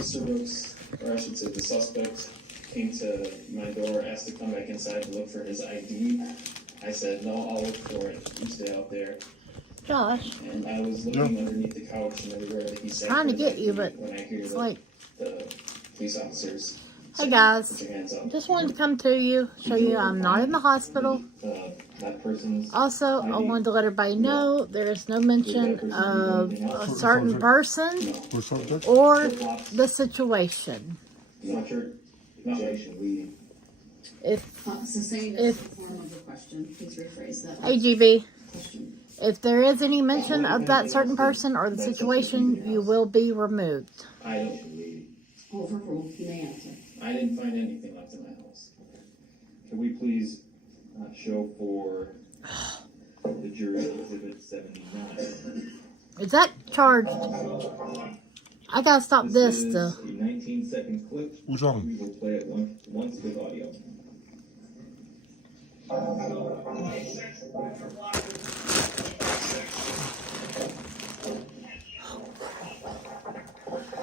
Mr. Brooks, or I should say the suspect, came to my door, asked to come back inside to look for his ID. I said, no, I'll look for it. You stay out there. Josh. And I was looking underneath the couch and everywhere that he sat. Trying to get you, but when I hear it's the police officers. Hey guys, just wanted to come to you, show you I'm not in the hospital. Also, I wanted to let everybody know there is no mention of a certain person or the situation. Hey GB, if there is any mention of that certain person or the situation, you will be removed. Overruled. You may answer. I didn't find anything left in my house. Can we please show for the jury exhibit 79? Is that charged? I gotta stop this. Is a 19-second clip. What's wrong? We will play it once with audio.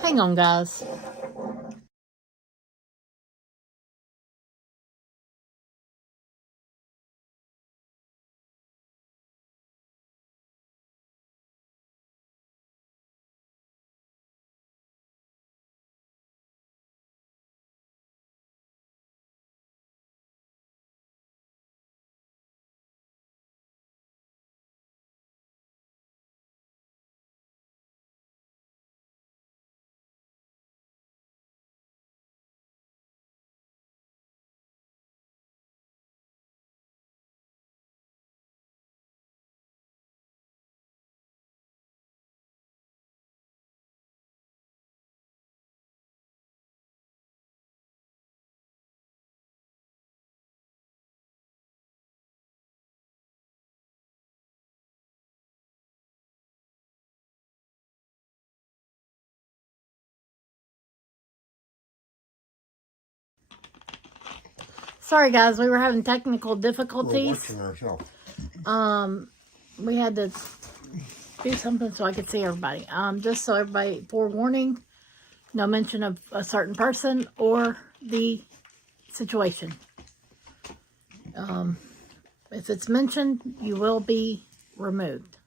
Hang on, guys. Sorry guys, we were having technical difficulties. We had to do something so I could see everybody. Just so everybody, forewarning, no mention of a certain person or the situation. If it's mentioned, you will be removed.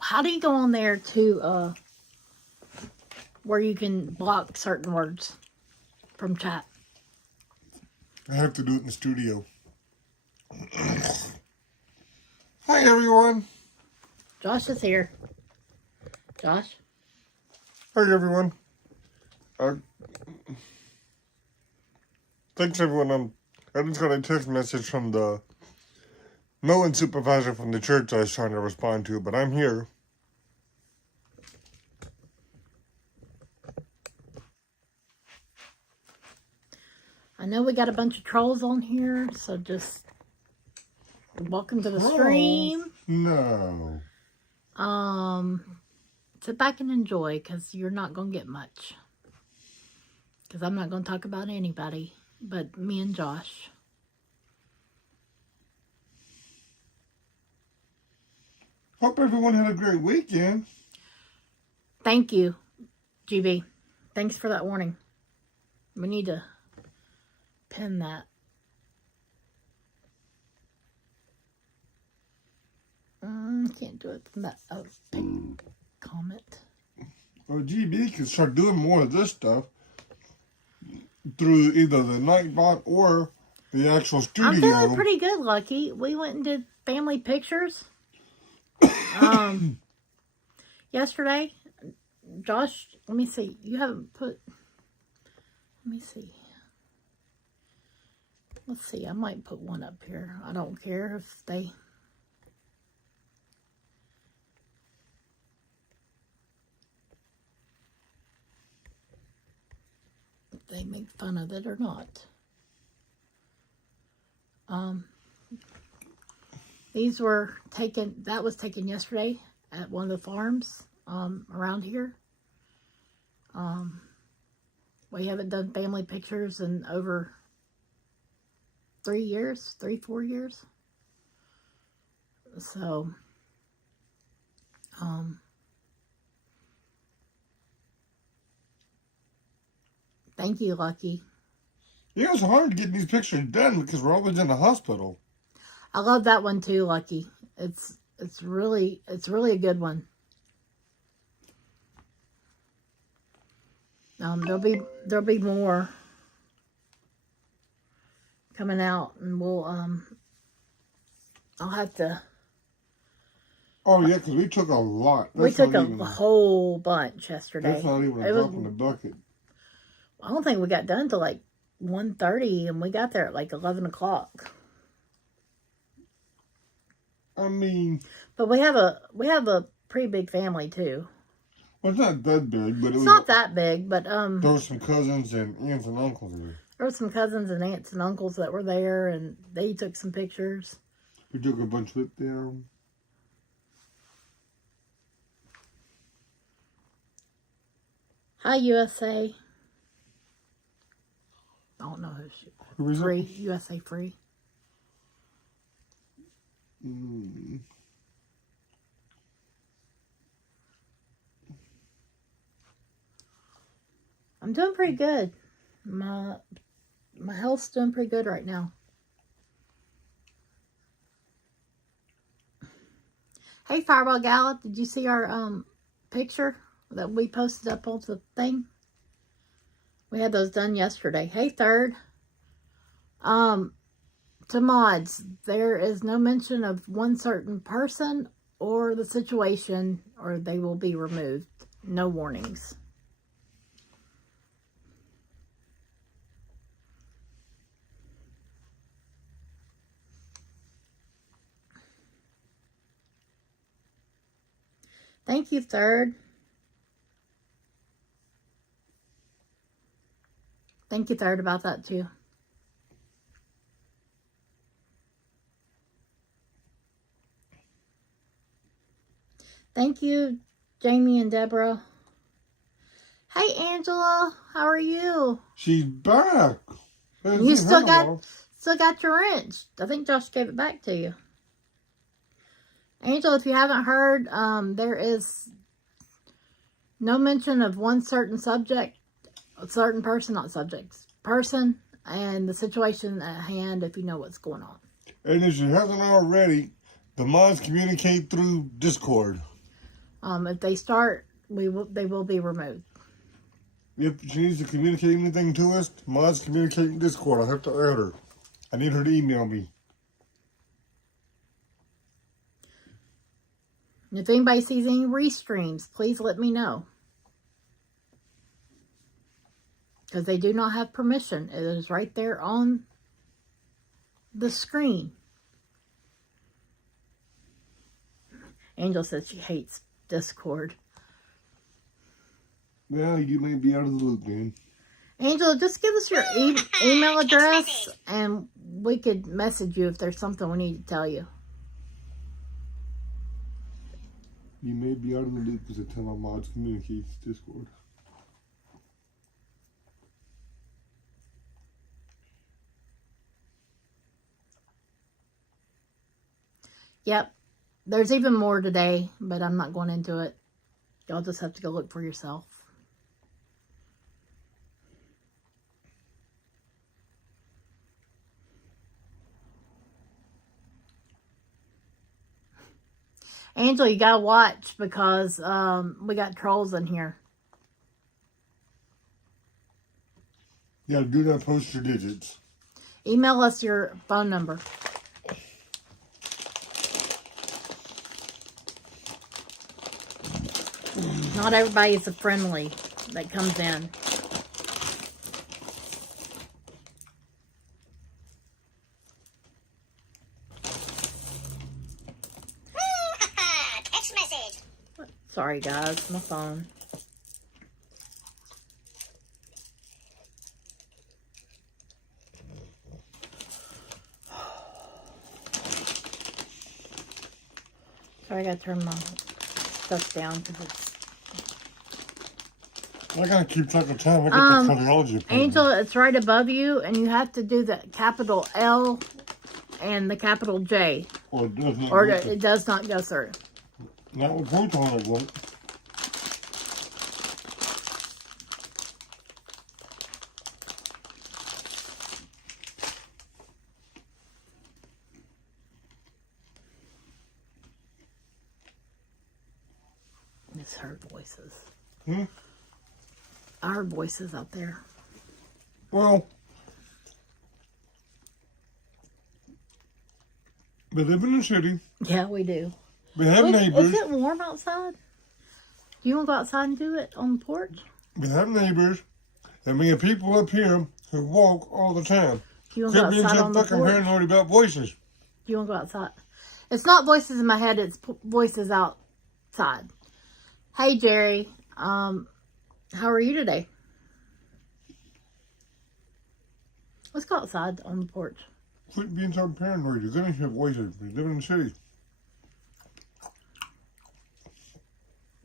How do you go on there to where you can block certain words from chat? I have to do it in the studio. Hi, everyone. Josh is here. Josh? Hi, everyone. Thanks, everyone. I just got a text message from the Melon supervisor from the church I was trying to respond to, but I'm here. I know we got a bunch of trolls on here, so just welcome to the stream. No. Sit back and enjoy, because you're not going to get much. Because I'm not going to talk about anybody but me and Josh. Hope everyone had a great weekend. Thank you, GB. Thanks for that warning. We need to pin that. Can't do it from that comment. Well, GB can start doing more of this stuff through either the Nightbot or the actual studio. I'm feeling pretty good, Lucky. We went and did family pictures. Yesterday, Josh, let me see. You haven't put, let me see. Let's see, I might put one up here. I don't care if they make fun of it or not. These were taken, that was taken yesterday at one of the farms around here. We haven't done family pictures in over 4 years. So, Thank you, Lucky. Yeah, it was hard to get these pictures done because we're always in the hospital. I love that one too, Lucky. It's really a good one. There'll be more coming out, and we'll I'll have to. Oh yeah, because we took a lot. We took a whole bunch yesterday. That's not even a drop in the bucket. I don't think we got done till like 1:30, and we got there at like 11 o'clock. I mean, but we have a pretty big family too. Well, it's not that big, but it's not that big. But there were some cousins and aunts and uncles there. There were some cousins and aunts and uncles that were there, and they took some pictures. We took a bunch with them. Hi, USA. I don't know who she is. Who is Free. It? USA Free. I'm doing pretty good. My health's doing pretty good right now. Hey, Fireball Gal, did you see our picture that we posted up on the thing? We had those done yesterday. Hey, Third. To mods, there is no mention of one certain person or the situation, or they will be removed. No warnings. Thank you, Third. Thank you, Third, about that too. Thank you, Jamie and Deborah. Hey, Angela, how are you? She's back. You still got your wrench. I think Josh gave it back to you. Angela, if you haven't heard, there is no mention of one certain subject, a certain person, not subjects, person, and the situation at hand if you know what's going on. And if she hasn't already, the mods communicate through Discord. If they start, they will be removed. If she needs to communicate anything to us, mods communicate in Discord. I'll have to add her. I need her to email me. And if anybody sees any restreams, please let me know. Because they do not have permission. It is right there on the screen. Angel says she hates Discord. Well, you may be out of the loop, man. Angela, just give us your email address and we could message you if there's something we need to tell you. You may be out of the loop because the time my mods communicates Discord. Yep. There's even more today, but I'm not going into it. Y'all just have to go look for yourself. Angela, you gotta watch because we got trolls in here. Yeah, do not post your digits. Email us your phone number. Not everybody is a friendly that comes in. Text message. Sorry guys, my phone. Sorry, I gotta turn my stuff down because it's... I gotta keep track of time. I got the cardiology appointment. Angel, it's right above you, and you have to do the capital L and the capital J. Or it does not. Or it does not go through. Not with proton, it won't. just heard voices. Hmm? I heard voices out there. Well, we live in the city. Yeah, we do. We have neighbors. Is it warm outside? Do you want to go outside and do it on the porch? We have neighbors. And we have people up here who walk all the time. Do you want to go outside on the fucking porch? paranoid about voices. Do you want to go outside? It's not voices in my head. It's voices outside. Hey, Jerry. How are you today? Let's go outside on the porch. Quit being so paranoid. You're going to hear voices. We live in the city.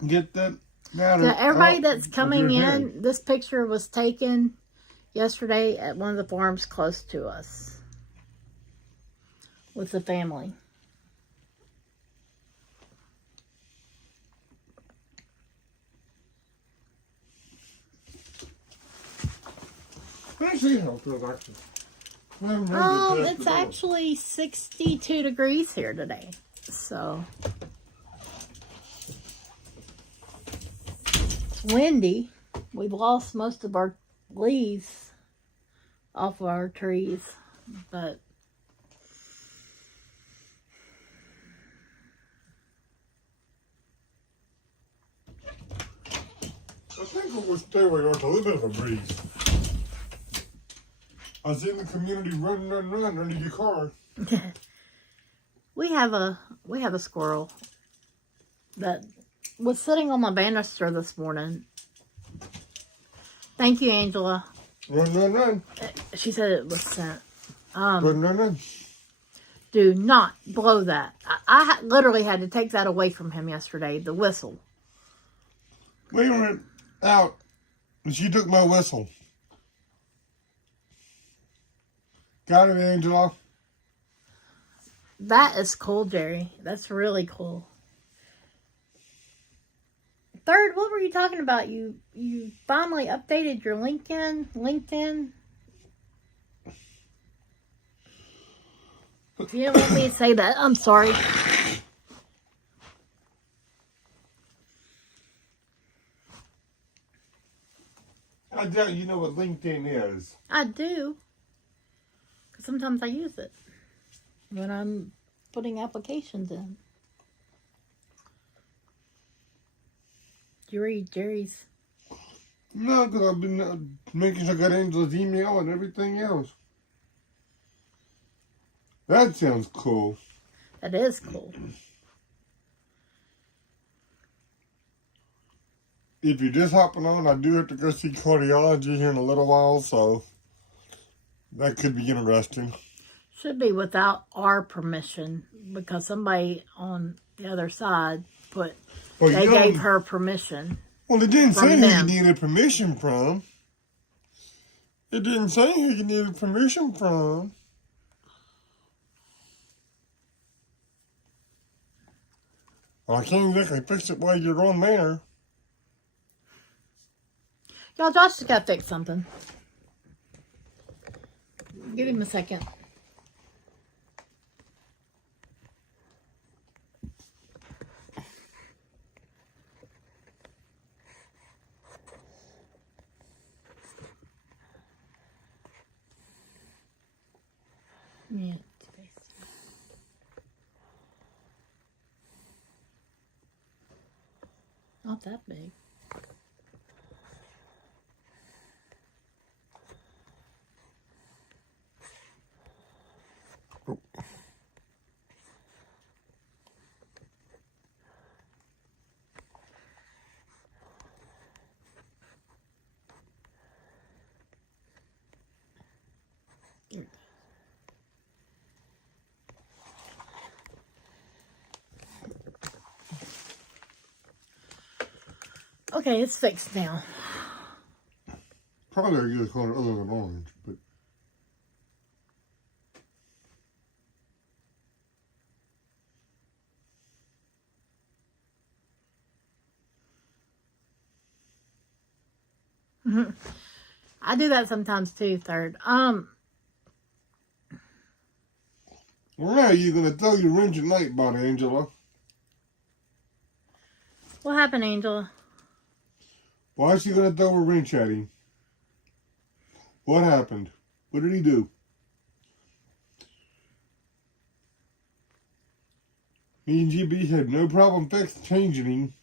Get that matter. So everybody out that's of coming your in, head. this picture was taken yesterday at one of the farms close to us with the family. Let's see how it feels actually. It's actually 62 degrees here today. So it's windy. We've lost most of our leaves off of our trees, but I think it will stay where you are. It's a little bit of a breeze. I was in the community running under your car. we have a squirrel that was sitting on my banister this morning. Thank you, Angela. Run. She said it was sent. Run. Do not blow that. I literally had to take that away from him yesterday, the whistle. We went out and she took my whistle. Got it, Angela. That is cool, Jerry. That's really cool. Third, what were you talking about? You finally updated your LinkedIn? If you didn't want me to say that, I'm sorry. I doubt you know what LinkedIn is. I do. Because sometimes I use it when I'm putting applications in. Did you read Jerry's? No, because I've been making sure I got Angela's email and everything else. That sounds cool. That is cool. If you're just hopping on, I do have to go see cardiology here in a little while, so that could be interesting. Should be without our permission because somebody on the other side put they gave her permission. Well, it didn't say who them. you needed permission from. It didn't say who you needed permission from. Well, I can't exactly fix it while you're on there. Y'all, Josh just got to fix something. Give him a second. Yeah, space. Not that big. Okay, it's fixed now. Probably a good color other than orange, but I do that sometimes too, Third. where are you going to throw your wrench at night, Bonnie Angela? What happened, Angela? Why is she going to throw a wrench at him? What happened? What did he do? Me and GB had no problem changing him.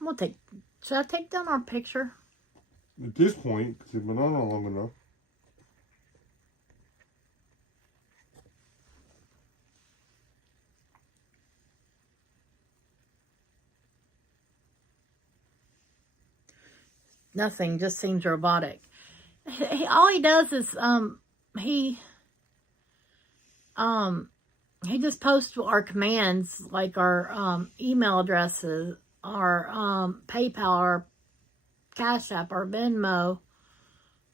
I'm gonna take. Should I take down our picture? At this point, because it's been on long enough. Nothing. Just seems robotic. All he does is he just posts our commands, like our email addresses, our PayPal, our Cash App, our Venmo,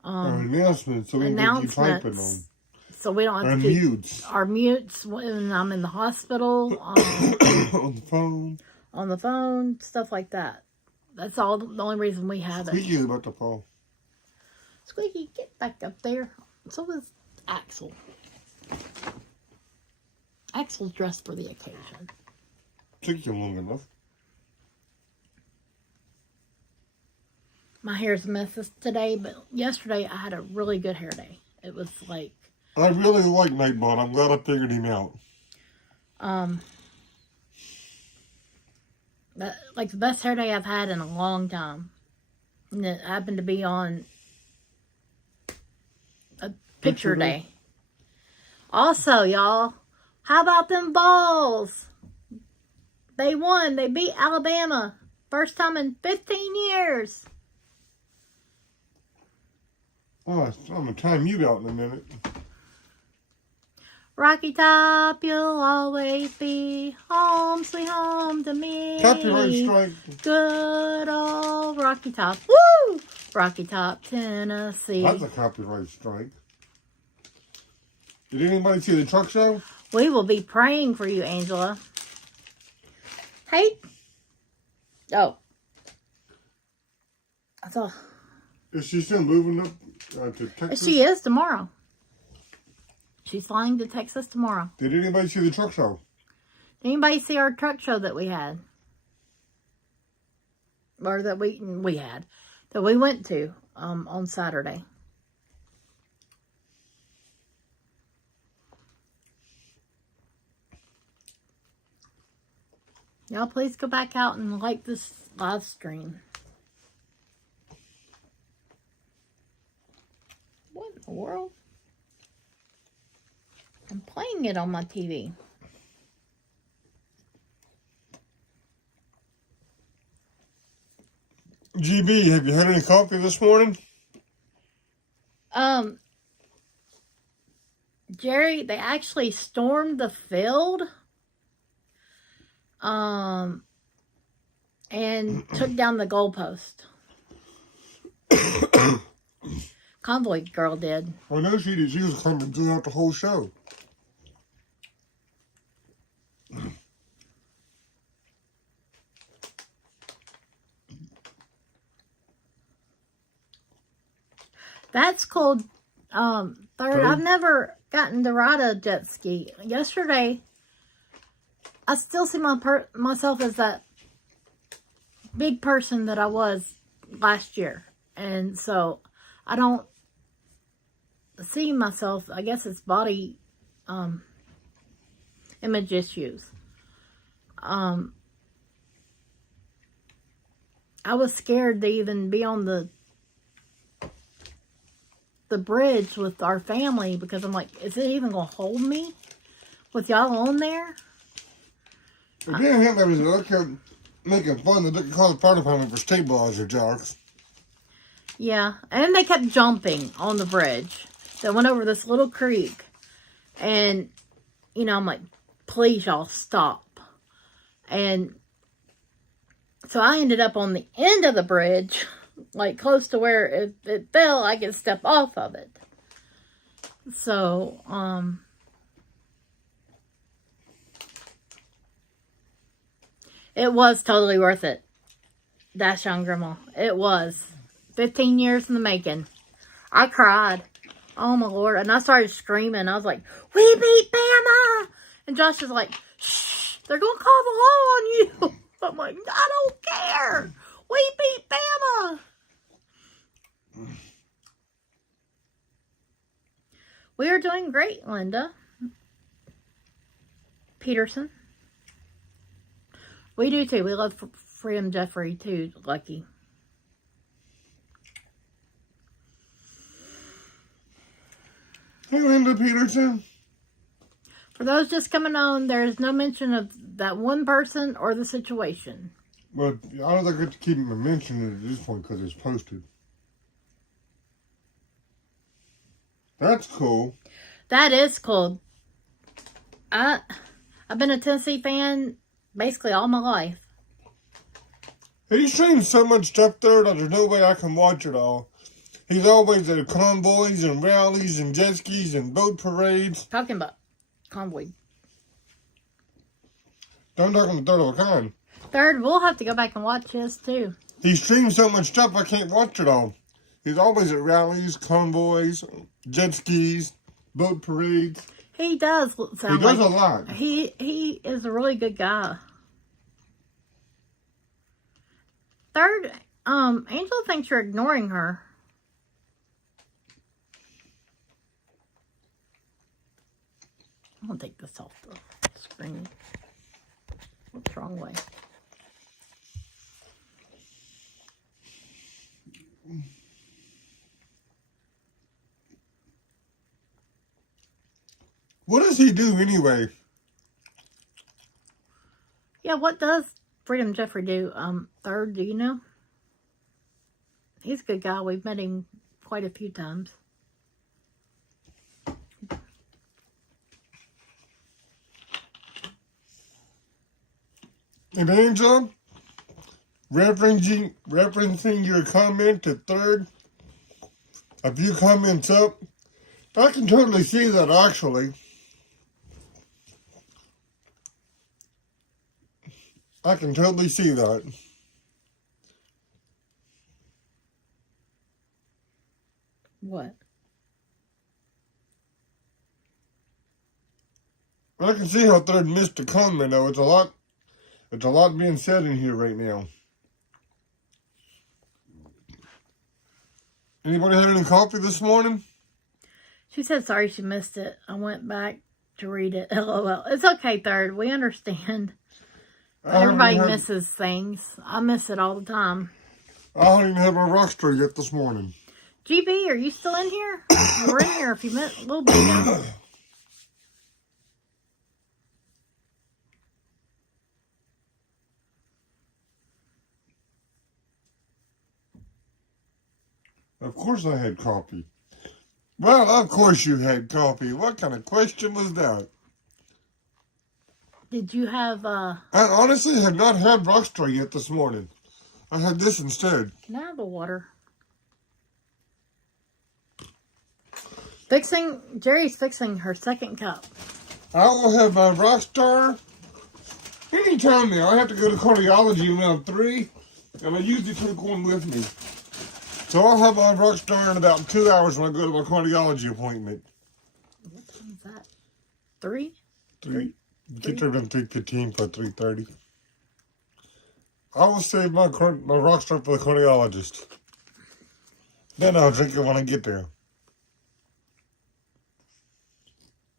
Our announcements, so we can keep typing them. So we don't have our mutes when I'm in the hospital, on the phone, stuff like that. That's all. The only reason we have it. Squeaky is about to fall. Squeaky, get back up there. So is Axel. Axel's dressed for the occasion. Took you long enough. My hair's a mess today, but yesterday I had a really good hair day. It was like... I really like Nightbot. I'm glad I figured him out. Like the best hair day I've had in a long time. And it happened to be on a picture day. Also, y'all, how about them balls? They won. They beat Alabama. First time in 15 years. Oh, I'm going to time you out in a minute. Rocky Top, you'll always be home, sweet home to me. Copyright strike. Good old Rocky Top. Woo! Rocky Top, Tennessee. That's a copyright strike. Did anybody see the truck show? We will be praying for you, Angela. Hey. Oh. I thought. Is she still moving up to Texas? She is tomorrow. She's flying to Texas tomorrow. Did anybody see the truck show? Did anybody see our truck show that we had? Or that we went to on Saturday. Y'all please go back out and like this live stream. What in the world? I'm playing it on my TV. GB, have you had any coffee this morning? Jerry, they actually stormed the field. And took down the goalpost. Convoy girl did. I know she did. She was coming throughout the whole show. That's called third. I've never gotten to ride a jet ski. Yesterday, I still see myself as that big person that I was last year. And so I don't see myself, I guess it's body image issues. I was scared to even be on the bridge with our family because I'm like, is it even going to hold me with y'all on there? It didn't have everything. I kept making fun that they could call the fire department for stabilizer jocks. Yeah, and they kept jumping on the bridge that went over this little creek. And, you know, I'm like, please y'all stop. And so I ended up on the end of the bridge, like close to where if it fell, I could step off of it. So, it was totally worth it. Dash on Grandma. It was. 15 years in the making. I cried. Oh, my Lord. And I started screaming. I was like, we beat Bama. And Josh is like, shh, they're going to call the law on you. I'm like, I don't care. We beat Bama. We are doing great, Linda Peterson. We do too. We love Freedom Jeffrey too, Lucky. Hey, Linda Peterson. For those just coming on, there is no mention of that one person or the situation. But I don't think I have to keep mentioning it at this point because it's posted. That's cool. That is cool. I've been a Tennessee fan basically all my life. He streams so much stuff there that there's no way I can watch it all. He's always at convoys and rallies and jet skis and boat parades. Talking about convoy. Don't talk about third of a kind. Third, we'll have to go back and watch this too. He streams so much stuff I can't watch it all. He's always at rallies, convoys, jet skis, boat parades. He does sound He does like a lot. He is a really good guy. Third, Angela thinks you're ignoring her. I'm gonna take this off the screen. What's wrong way? What does he do anyway? Yeah, what does Freedom Jeffrey do? Third, do you know? He's a good guy. We've met him quite a few times. And Angela, referencing your comment to third, a few comments up, I can totally see that actually. I can totally see that. What? I can see how third missed a comment though. It's a lot being said in here right now. Anybody had any coffee this morning? She said sorry she missed it. I went back to read it. LOL. It's okay, Third. We understand. Everybody misses things. I miss it all the time. I don't even have my rockstar yet this morning. GB, are you still in here? You were in here a few minutes, a little bit ago. Of course I had coffee. Well, of course you had coffee. What kind of question was that? Did you have, I honestly have not had rockstar yet this morning. I had this instead. Can I have a water? Jerry's fixing her second cup. I will have my rockstar anytime now. I have to go to cardiology around 3, and I usually take one with me. So I'll have my rockstar in about 2 hours when I go to my cardiology appointment. What time is that? 3? 3. Get there around 3:15 for 3:30. I will save my rockstar for the cardiologist. Then I'll drink it when I get there.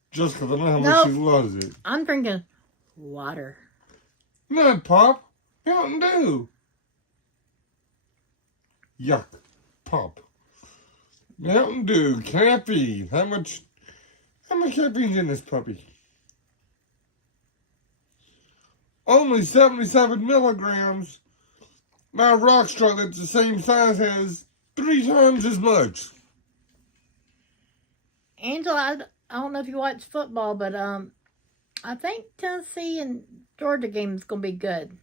Just because I know how much she loves it. I'm drinking water. Not pop. Mountain Dew. Yuck. Pop. Mountain Dew. Caffeine. How much caffeine's in this puppy? Only 77 milligrams. My rockstar that's the same size has 3 times as much. Angela, I don't know if you watch football, but I think Tennessee and Georgia game is going to be good.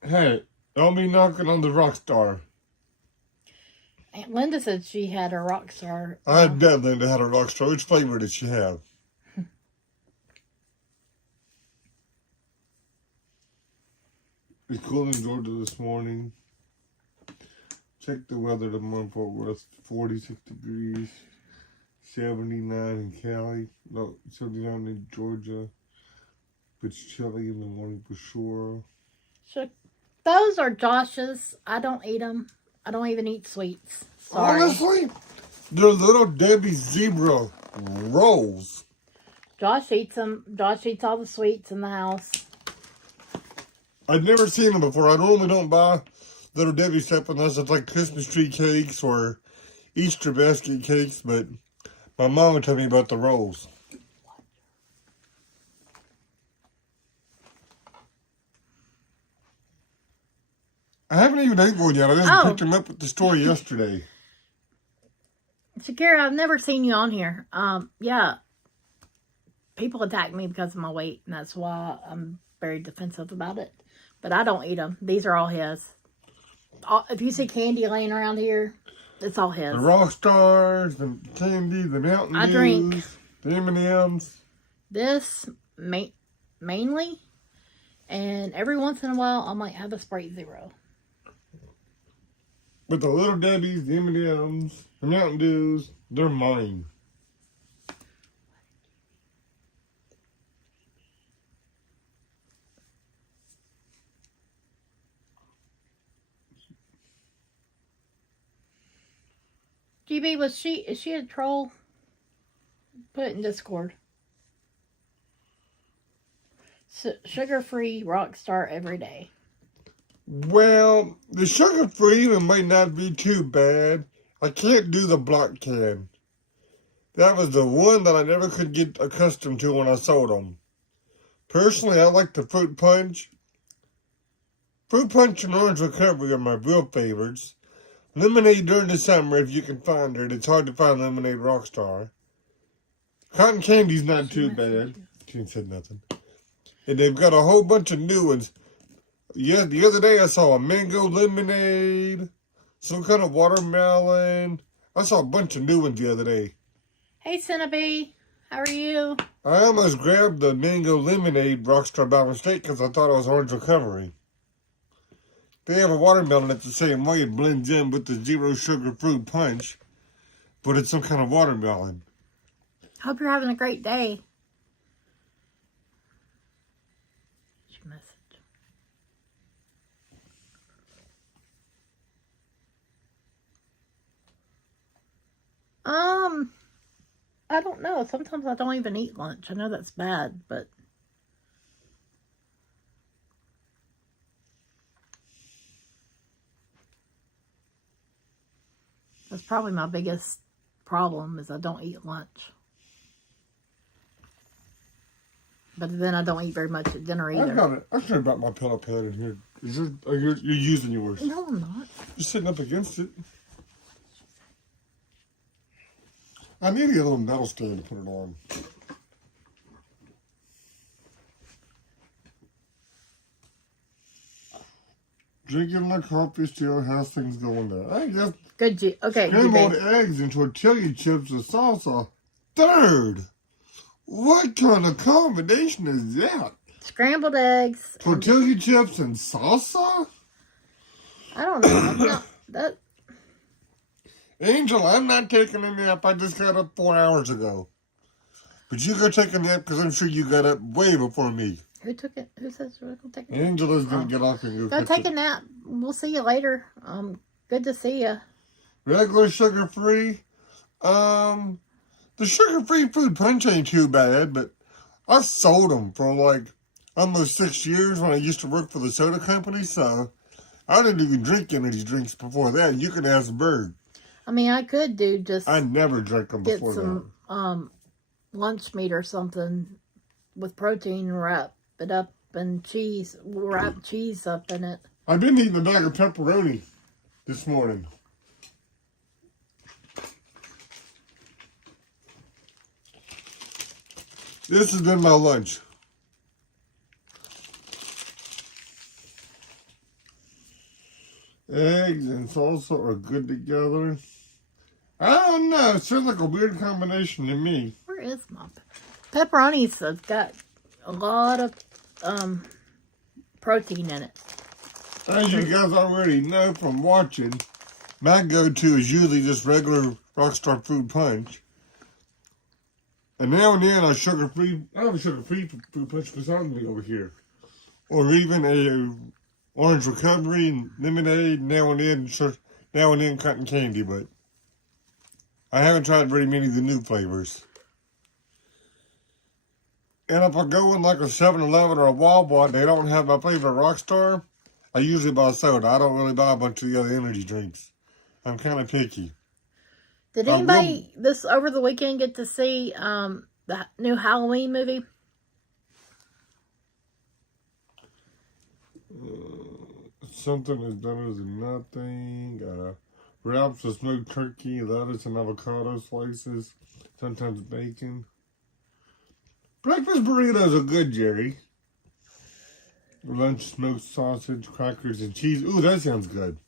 Hey, don't be knocking on the rockstar. Aunt Linda said she had a rockstar. I bet Linda had a rockstar. Which flavor did she have? It's cool in Georgia this morning. Check the weather tomorrow. Fort Worth, 46 degrees. 79 in Cali. No, 79 in Georgia. It's chilly in the morning for sure. So, those are Josh's. I don't eat them. I don't even eat sweets. Sorry. Honestly, they're Little Debbie zebra rolls. Josh eats them. Josh eats all the sweets in the house. I've never seen them before. I normally don't buy Little Debbie stuff unless it's like Christmas tree cakes or Easter basket cakes, but my mom would tell me about the rolls. I haven't even ate one yet. I just picked them up at the store yesterday. Shakira, I've never seen you on here. Yeah. People attack me because of my weight, and that's why I'm very defensive about it. But I don't eat them. These are all his. If you see candy laying around here, it's all his. The Rock Stars, the candy, the Mountain Dews, drink the M&Ms. This mainly, and every once in a while I might have a Sprite Zero. But the Little Debbies, the M&Ms, the Mountain Dews, they're mine. GB, is she a troll? Put it in Discord. Sugar-free Rockstar every day. Well, the sugar-free one might not be too bad. I can't do the block can. That was the one that I never could get accustomed to when I sold them. Personally, I like the fruit punch. Fruit punch and orange recovery are my real favorites. Lemonade during the summer, if you can find it. It's hard to find Lemonade Rockstar. Cotton candy's not too bad. She ain't said nothing. And they've got a whole bunch of new ones. Yeah, the other day I saw a mango lemonade, some kind of watermelon. I saw a bunch of new ones the other day. Hey, Cinnabee. How are you? I almost grabbed the mango lemonade Rockstar by mistake because I thought it was orange recovery. They have a watermelon that's the same way. It blends in with the zero sugar fruit punch, but it's some kind of watermelon. Hope you're having a great day. Message. I don't know. Sometimes I don't even eat lunch. I know that's bad, but that's probably my biggest problem is I don't eat lunch. But then I don't eat very much at dinner either. I've got it. I'm sorry about my pillow pad in here. You're using yours? No, I'm not. You're sitting up against it. I need to get a little metal stand to put it on. Drinking my coffee still has things going there. I guess. Good. Okay. Scrambled eggs and tortilla chips with salsa. Third. What kind of combination is that? Scrambled eggs. Tortilla chips and salsa? I don't know. That. Angel, I'm not taking a nap. I just got up 4 hours ago. But you go take a nap because I'm sure you got up way before me. Who took it? Who says we're going to take a nap? Angela's going to get off and go take a nap. We'll see you later. Good to see you. Regular sugar-free. The sugar-free fruit punch ain't too bad, but I sold them for like almost 6 years when I used to work for the soda company, so I didn't even drink energy drinks before that. You can ask Bird. I mean, I could do just... I never drank them before that. Get some lunch meat or something with protein, wrap it up in cheese, wrap cheese up in it. I've been eating a bag of pepperoni this morning. This has been my lunch. Eggs and salsa are good together. I don't know. It sounds like a weird combination to me. Where is my pepperonis? Have got a lot of protein in it. As you guys already know from watching, My go-to is usually just regular Rockstar Fruit Punch. And now and then I have a sugar-free fruit punch beside me over here. Or even a orange recovery, lemonade, now and then cotton candy, but I haven't tried very many of the new flavors. And if I go in like a 7-Eleven or a Walmart, they don't have my favorite Rockstar, I usually buy soda. I don't really buy a bunch of the other energy drinks. I'm kind of picky. Did anybody this over the weekend get to see the new Halloween movie? Something is better than nothing. Wraps with smoked turkey, lettuce, and avocado slices. Sometimes bacon. Breakfast burritos are good, Jerry. Lunch, smoked sausage, crackers, and cheese. Ooh, that sounds good.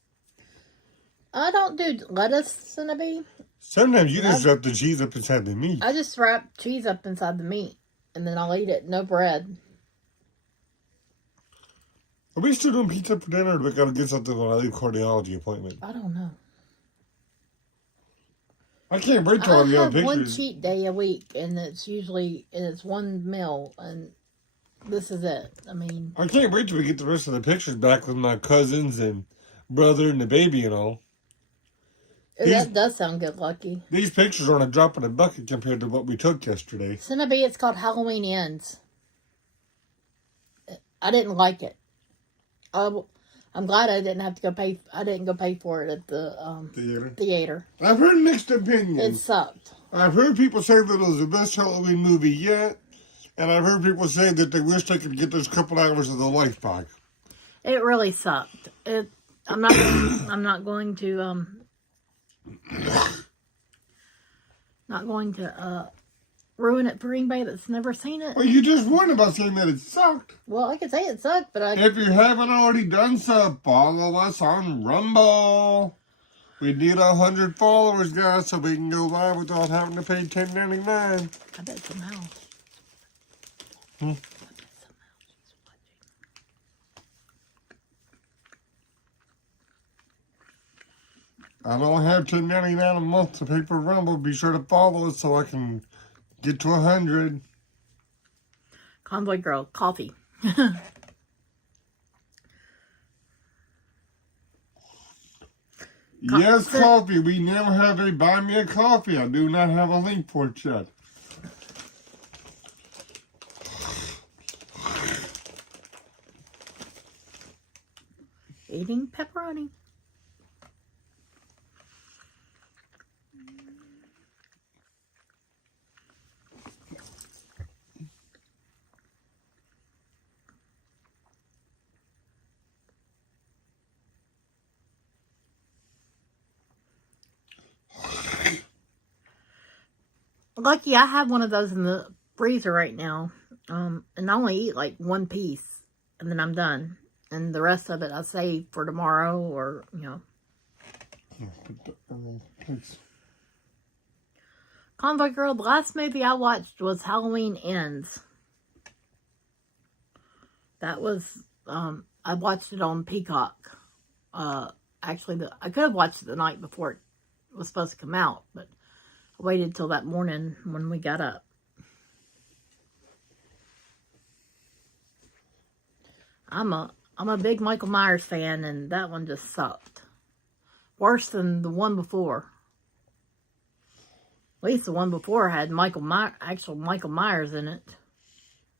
I don't do lettuce in a bee. Sometimes you just wrap the cheese up inside the meat. I just wrap cheese up inside the meat, and then I'll eat it. No bread. Are we still doing pizza for dinner, or do we gotta get something when I leave cardiology appointment? I don't know. I can't wait till I get pictures. One cheat day a week, and it's one meal, and this is it. I mean, I can't wait till we get the rest of the pictures back with my cousins and brother and the baby and all. That does sound good, Lucky. These pictures are on a drop in a bucket compared to what we took yesterday. Cinnabee, it's called Halloween Ends. I didn't like it. I'm glad I didn't have to go pay. I didn't go pay for it at the theater. I've heard mixed opinions. It sucked. I've heard people say that it was the best Halloween movie yet, and I've heard people say that they wish they could get those couple hours of their life back. It really sucked. I'm not going to ruin it for anybody that's never seen it. Well, you just warned about saying that it sucked. Well, I could say it sucked, but if you haven't already done so, follow us on Rumble. We need 100 followers, guys, so we can go live without having to pay $10.99. I bet somehow. I don't have $10.99 a month to pay for Rumble. Be sure to follow us so I can get to 100. Convoy Girl, coffee. Yes, coffee. We now have a Buy Me a Coffee. I do not have a link for it yet. Eating pepperoni. Lucky, I have one of those in the freezer right now. And I only eat like one piece, and then I'm done. And the rest of it I save for tomorrow, or, Convoy Girl, the last movie I watched was Halloween Ends. That was, I watched it on Peacock. Actually, I could have watched it the night before it was supposed to come out, but I waited till that morning when we got up. I'm a big Michael Myers fan, and that one just sucked. Worse than the one before. At least the one before had actual Michael Myers in it.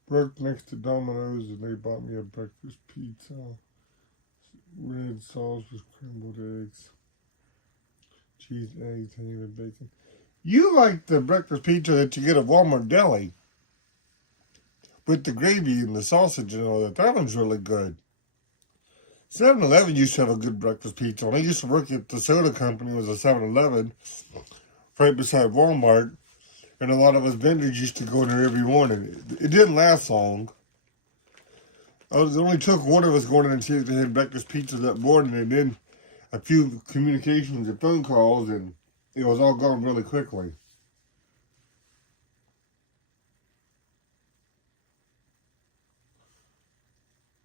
Worked next to Domino's, and they bought me a breakfast pizza. Red sauce with scrambled eggs. Cheese, eggs, ham, and bacon. You like the breakfast pizza that you get at Walmart Deli. With the gravy and the sausage and all that. That one's really good. 7-Eleven used to have a good breakfast pizza. When I used to work at the soda company, it was a 7-Eleven right beside Walmart. And a lot of us vendors used to go in there every morning. It didn't last long. It only took one of us going in and see if they had breakfast pizza that morning, and then a few communications and phone calls, and it was all gone really quickly.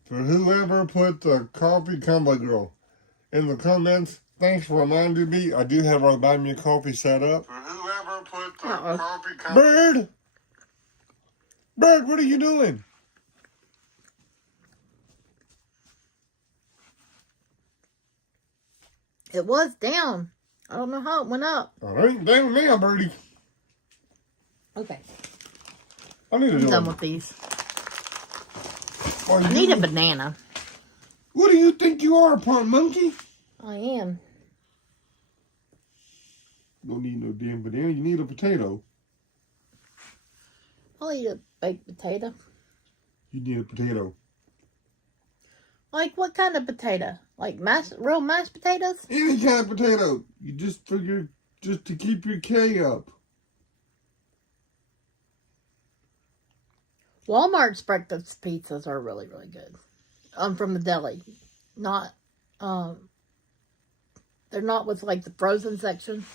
For whoever put the coffee Convoy Girl in the comments, thanks for reminding me. I do have our Buy Me a Coffee set up. For whoever put the coffee cup. Bird! Bird, what are you doing? It was down. I don't know how it went up. Oh, it ain't down now, Birdie. Okay. I'm done with these. I need a banana. What do you think you are, punk monkey? I am. Don't need no damn banana. You need a potato. I'll eat a baked potato. You need a potato. Like what kind of potato? Like real mashed potatoes? Any kind of potato. You just figure just to keep your K up. Walmart's breakfast pizzas are really, really good. From the deli. Not, they're not with like the frozen section.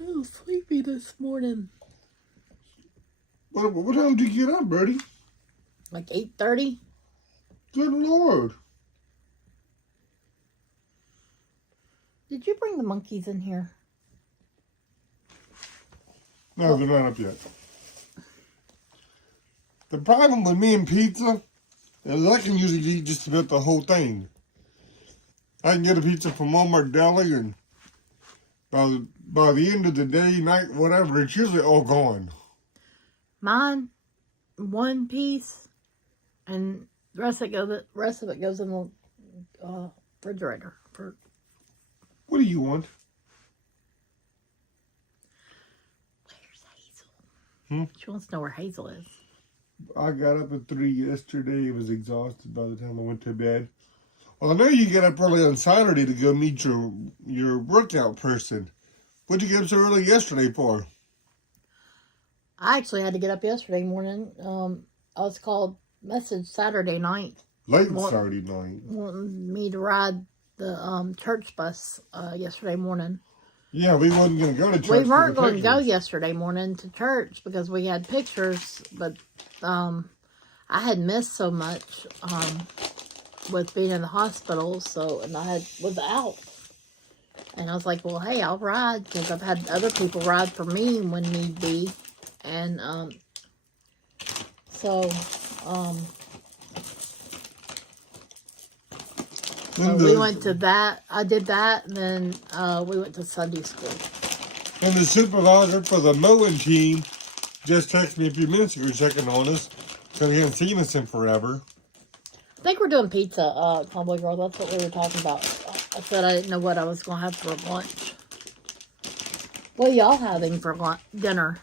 I was sleepy this morning. What time did you get up, Birdie? Like 8:30. Good Lord. Did you bring the monkeys in here? No, they're not up yet. The problem with me and pizza is I can usually eat just about the whole thing. I can get a pizza from Walmart Deli, and by the end of the day, night, whatever, it's usually all gone. Mine, one piece, and the rest of it goes in the refrigerator. What do you want? Where's Hazel? She wants to know where Hazel is. I got up at 3 yesterday. I was exhausted by the time I went to bed. Well, I know you get up early on Saturday to go meet your workout person. What'd you get up so early yesterday for? I actually had to get up yesterday morning. I was called message Saturday night. Saturday night. Wanting me to ride the church bus yesterday morning. Yeah, we wasn't going to go to church. We weren't going to go yesterday morning to church because we had pictures, but I had missed so much with being in the hospital, and I was out. And I was like, well, hey, I'll ride because I've had other people ride for me when need be. And we went to that. I did that, and then we went to Sunday school. And the supervisor for the mowing team just texted me a few minutes ago checking on us, so he hasn't seen us in forever. I think we're doing pizza, Tomboy Girl. That's what we were talking about. I said I didn't know what I was going to have for lunch. What are y'all having for dinner?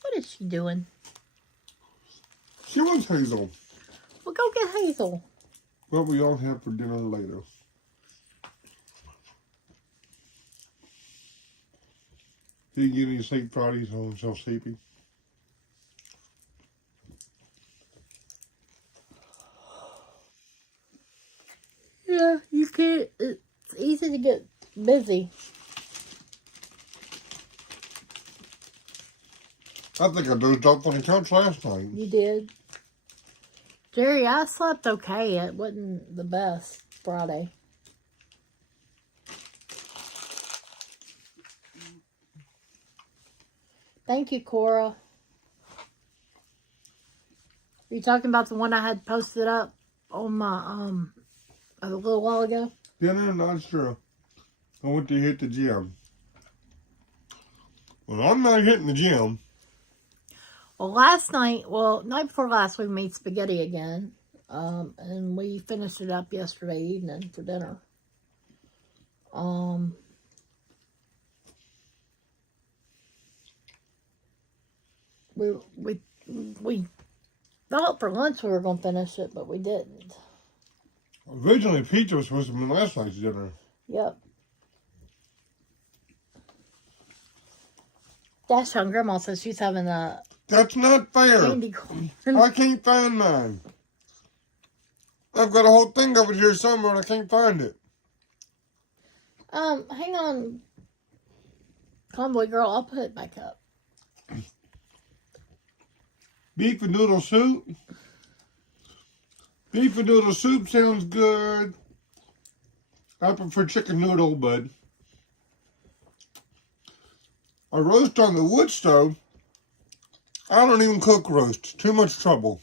What is she doing? She wants Hazel. Well, go get Hazel. What we all have for dinner later. Did you get any steak Fridays on so sleepy? Yeah, you can't. It's easy to get busy. I think I dozed off on the couch last night. You did. Jerry, I slept okay. It wasn't the best Friday. Thank you, Cora. Are you talking about the one I had posted up on my, a little while ago? Yeah, no, not sure. I went to hit the gym. Well, I'm not hitting the gym. Well, night before last, we made spaghetti again. And we finished it up yesterday evening for dinner. We thought for lunch we were going to finish it, but we didn't. Originally, pizza was supposed to be last night's dinner. Yep. Dash on Grandma says she's having a That's not fair. Candy corn. I can't find mine. I've got a whole thing over here somewhere and I can't find it. Hang on. Convoy girl, I'll put it back up. Beef and noodle soup. Beef and noodle soup sounds good. I prefer chicken noodle, but a roast on the wood stove. I don't even cook roast. Too much trouble.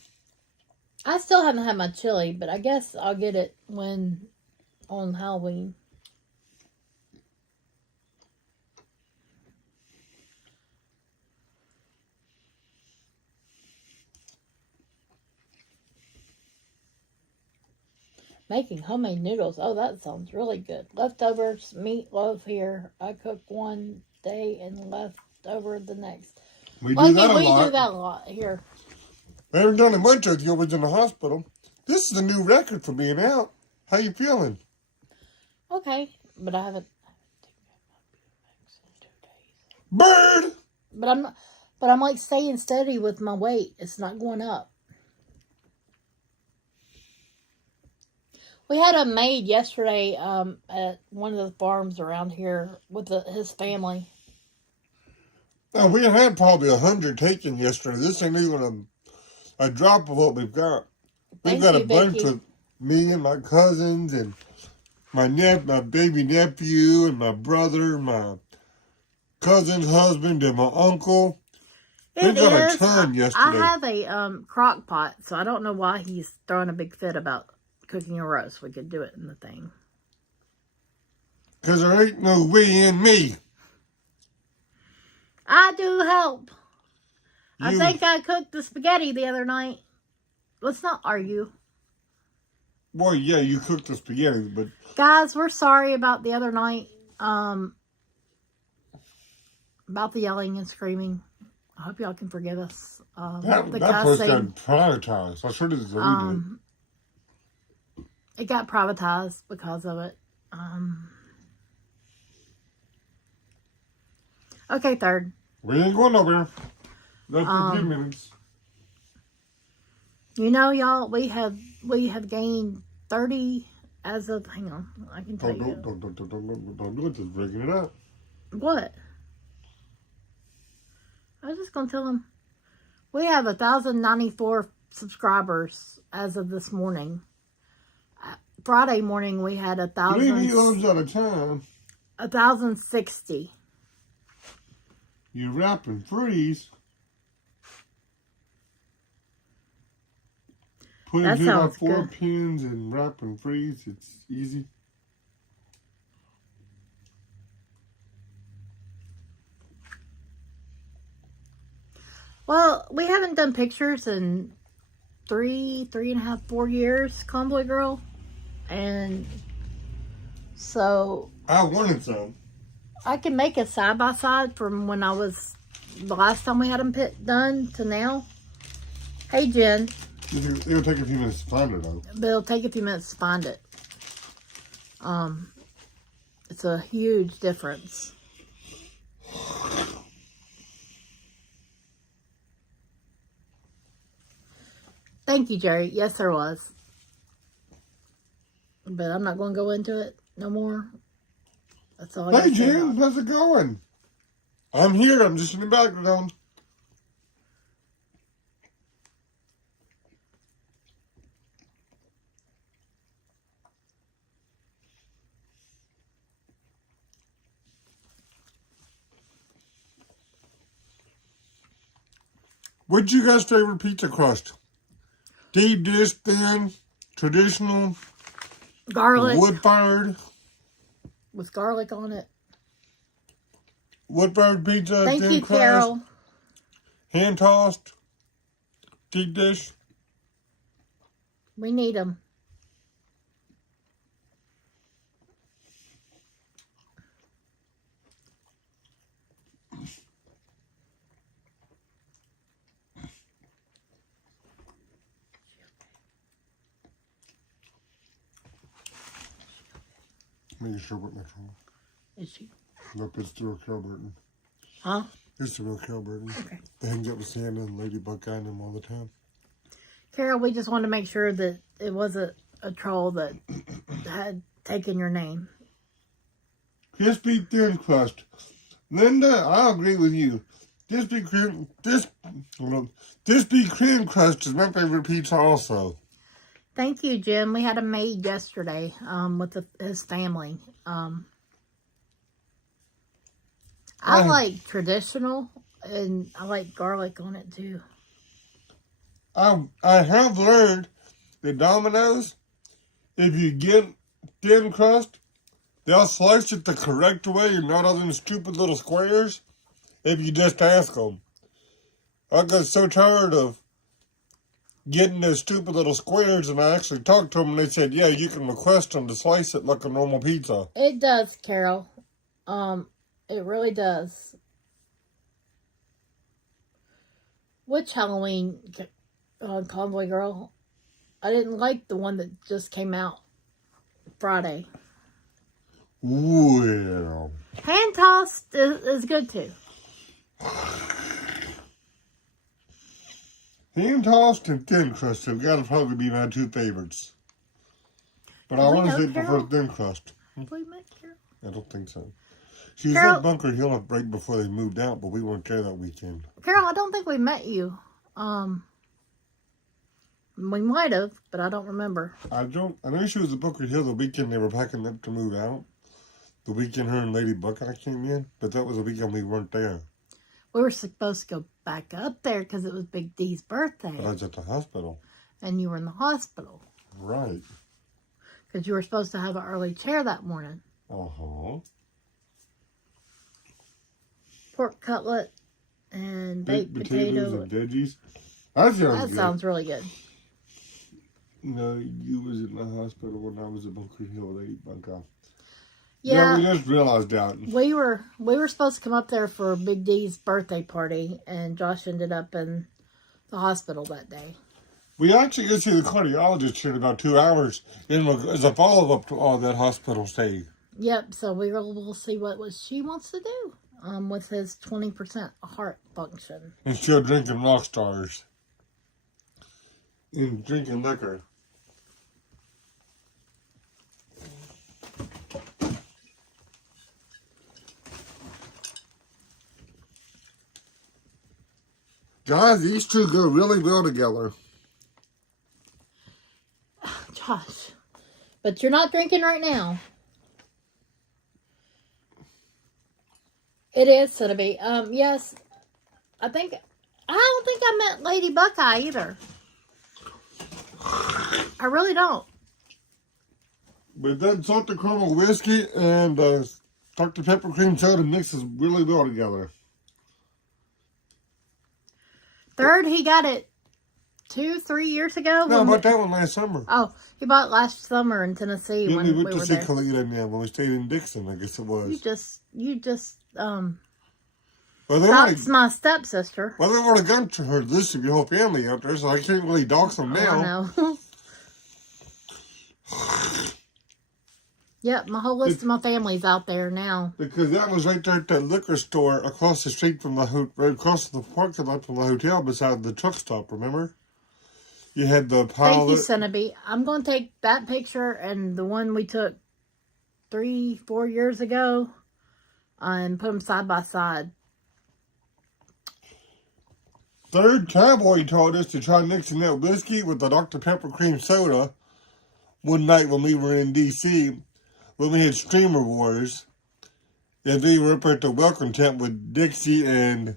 I still haven't had my chili, but I guess I'll get it when on Halloween. Making homemade noodles. Oh, that sounds really good. Leftovers, meatloaf here. I cook one day and leftover the next. We do that a lot. We do that a lot here. I haven't done it much with you. I was in the hospital. This is a new record for being out. How you feeling? Okay, but I haven't Bird! But I'm like staying steady with my weight. It's not going up. We had a maid yesterday at one of the farms around here with his family. Now, we had probably 100 taken yesterday. This ain't even a drop of what we've got. We've got a bunch of me and my cousins and my baby nephew and my brother, my cousin's husband and my uncle. We got a ton yesterday. I have a crock pot, so I don't know why he's throwing a big fit about cooking a roast. We could do it in the thing. Because there ain't no we in me. I do help. I think I cooked the spaghetti the other night. Let's not argue. Well, yeah, you cooked the spaghetti, but... Guys, we're sorry about the other night. About the yelling and screaming. I hope y'all can forgive us. That post got privatized. I should have deleted it. It got privatized because of it. Okay, third. We ain't going nowhere. That's for a few minutes. You know, y'all, we have gained 30 as of, hang on, I can tell you. Don't do it, just breaking it up. What? I was just going to tell them. We have 1,094 subscribers as of this morning. Friday morning, we had 1,000. 3 kilos at a time. 1,060. You wrap and freeze. Put in about 4 pins and wrap and freeze. It's easy. Well, we haven't done pictures in 3.5, 4 years, Convoy Girl. And so... I wanted some. I can make a side-by-side from when I was... The last time we had them done to now. Hey, Jen. It'll take a few minutes to find it, though. But it'll take a few minutes to find it. It's a huge difference. Thank you, Jerry. Yes, there was. But I'm not going to go into it no more. That's all I Hey, Jen, how's it going? I'm here. I'm just in the background. What's you guys' favorite pizza crust? Deep dish, thin, traditional, garlic, wood-fired. With garlic on it. Wood-fired pizza, Thank thin you, crust, Carol. hand-tossed, deep dish. We need them. Making sure what my phone. Is she? Nope, it's through a Carol Burton. Huh? It's the real Carol Burton. Okay. They hangs up with Santa and Lady Buckeye and them all the time. Carol, we just wanted to make sure that it wasn't a troll that had taken your name. Crispy thin crust. Linda, I agree with you. Crispy cream crust is my favorite pizza also. Thank you, Jim. We had a maid yesterday with his family. I like traditional, and I like garlic on it too. I have learned that Domino's, if you get thin crust, they'll slice it the correct way and not all them stupid little squares if you just ask them. I got so tired of getting those stupid little squares, and I actually talked to them, and they said, yeah, you can request them to slice it like a normal pizza. It does, Carol. It really does. Which Halloween Convoy Girl? I didn't like the one that just came out Friday. Well. Hand tossed is good too. Hand tossed and thin crust have got to probably be my two favorites. But I honestly prefer thin crust. We met Carol? I don't think so. She was at Bunker Hill right before they moved out, but we weren't there that weekend. Carol, I don't think we met you. We might have, but I don't remember. I know she was at Bunker Hill the weekend they were packing up to move out. The weekend her and Lady Buckeye came in, but that was the weekend we weren't there. We were supposed to go back up there because it was Big D's birthday. But I was at the hospital. And you were in the hospital. Right. Because you were supposed to have an early chair that morning. Uh-huh. Pork cutlet and baked potatoes and veggies. That sounds really good. No, you was in the hospital when I was at Bunker Hill at 8 Buckeye. Yeah, we just realized that. We were supposed to come up there for Big D's birthday party, and Josh ended up in the hospital that day. We actually go see the cardiologist here in about 2 hours as a follow-up to all that hospital stay. Yep, so we'll see what she wants to do with his 20% heart function. And still drinking rock stars. And drinking liquor. Guys, these two go really well together. Josh, but you're not drinking right now. It is gonna be. Yes, I don't think I met Lady Buckeye either. I really don't. But that salted caramel whiskey and Dr. Pepper cream soda mixes really well together. Third, he got it 2-3 years ago. No, I bought that one last summer. Oh, he bought it last summer in Tennessee when we were there. We went to see Kalita and when we stayed in Dixon, I guess it was. You just well, that's my stepsister. Well, they would have gone to her list of your whole family out there, so I can't really dox them now. I know. Yep, my whole list of my family's out there now. Because that was right there at that liquor store across the street from right across the parking lot from the hotel beside the truck stop, remember? You had the pile. Thank you, Centipede. I'm going to take that picture and the one we took 3-4 years ago and put them side by side. Third, Cowboy told us to try mixing that whiskey with the Dr. Pepper cream soda one night when we were in D.C., when we had Streamer Wars, and we were up at the welcome tent with Dixie and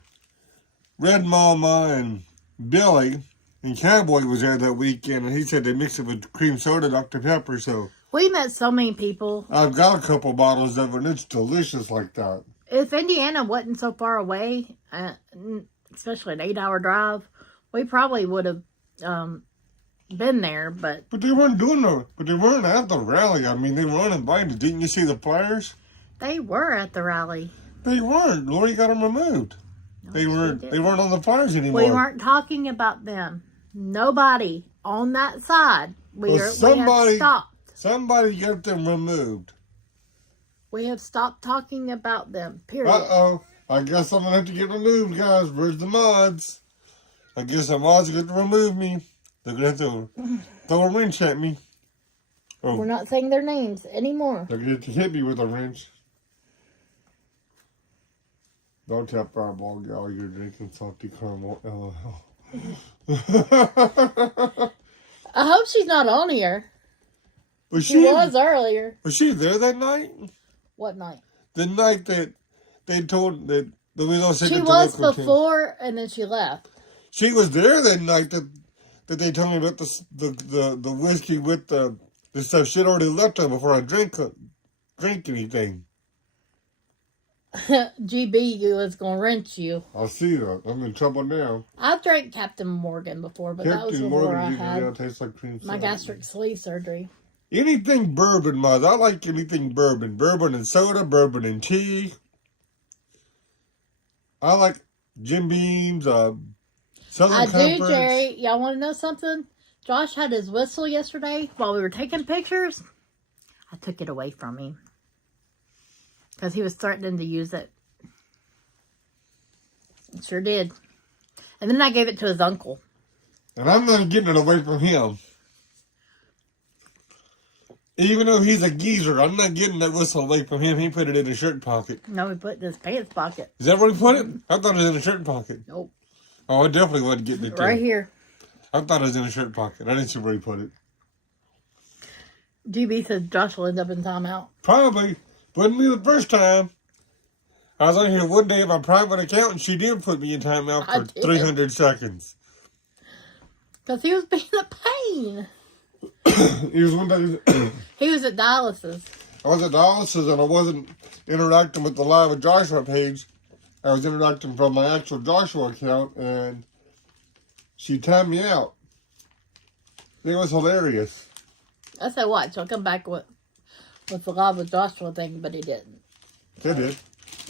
Red Mama and Billy, and Cowboy was there that weekend, and he said they mixed it with cream soda, Dr. Pepper, so... We met so many people. I've got a couple bottles of it, and it's delicious like that. If Indiana wasn't so far away, especially an 8-hour drive, we probably would have been there, but they weren't but they weren't at the rally. I mean, they weren't invited. Didn't you see the flyers? They were at the rally. They weren't. Lori got them removed. No, they weren't on the flyers anymore. We weren't talking about them. Nobody on that side. We have stopped. Somebody got them removed. We have stopped talking about them. Period. Uh-oh. I guess I'm gonna have to get removed, guys. Where's the mods? I guess the mods are gonna remove me. They're gonna have to throw a wrench at me. Oh, We're not saying their names anymore. they're gonna have to hit me with a wrench. Don't tap Fireball, y'all. You're drinking salty caramel. I hope she's not on here. She was earlier. Was she there that night? What night? The night that they told that we don't say. She was before, and then she left. She was there that night that they told me about the whiskey with the stuff. She'd already left her before I drink anything. GB was gonna wrench you. I see that. I'm in trouble now. I've drank Captain Morgan before, but that was before I had tastes like cream my gastric sleeve surgery. Anything bourbon, Mother. I like anything bourbon. Bourbon and soda, bourbon and tea. I like Jim Beam's, Southern Comforts. I do, Jerry. Y'all want to know something? Josh had his whistle yesterday while we were taking pictures. I took it away from him. Because he was threatening to use it. Sure did. And then I gave it to his uncle. And I'm not getting it away from him. Even though he's a geezer, I'm not getting that whistle away from him. He put it in his shirt pocket. No, he put it in his pants pocket. Is that where he put it? I thought it was in his shirt pocket. Nope. Oh, I definitely wasn't getting it Right here. I thought it was in his shirt pocket. I didn't see where he put it. GB says Josh will end up in timeout. Probably. Wouldn't be the first time. I was on here one day in my private account and she did put me in timeout for 300 seconds. Because he was being a pain. He was one day. He was at dialysis. I was at dialysis and I wasn't interacting with the Live with Joshua page. I was interacting from my actual Joshua account and she timed me out. It was hilarious. I said, watch, I'll come back with the Live with Joshua thing, but he didn't. They did.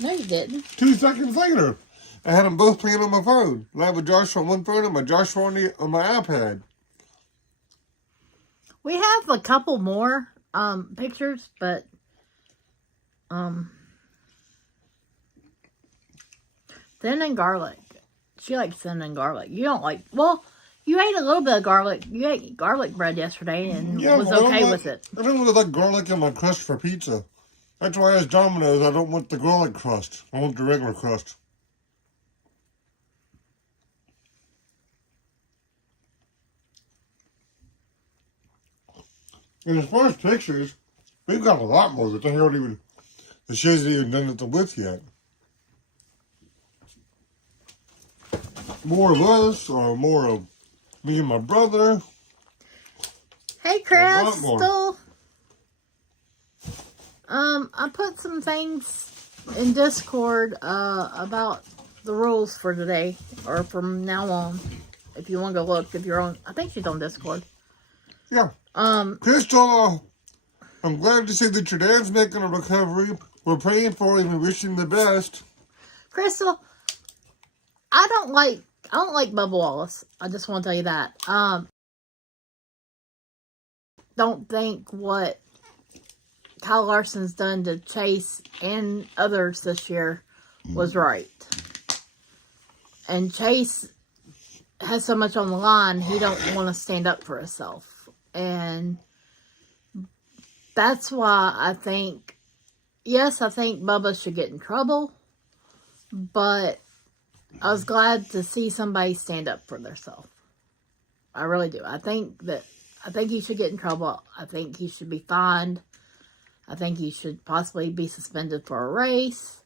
No, he didn't. 2 seconds later, I had them both playing on my phone. Live with Joshua on one phone and my Joshua on my iPad. We have a couple more pictures, but thin and garlic. She likes thin and garlic. You don't like, well, you ate a little bit of garlic. You ate garlic bread yesterday and was okay with it. I don't really like garlic in my crust for pizza. That's why as Domino's, I don't want the garlic crust. I want the regular crust. And as far as pictures, we've got a lot more that they haven't even, the show's even done it with yet. More of us, or more of me and my brother. Hey, Crystal. I put some things in Discord about the rules for today, or from now on. If you want to go look, if you're on, I think she's on Discord. Yeah. Crystal, I'm glad to see that your dad's making a recovery. We're praying for him and wishing him the best. Crystal, I don't like Bubba Wallace. I just want to tell you that. Don't think what Kyle Larson's done to Chase and others this year was right. And Chase has so much on the line, he don't want to stand up for himself. And that's why I think, yes, I think Bubba should get in trouble, but I was glad to see somebody stand up for themselves. I really do. I think he should get in trouble. I think he should be fined. I think he should possibly be suspended for a race.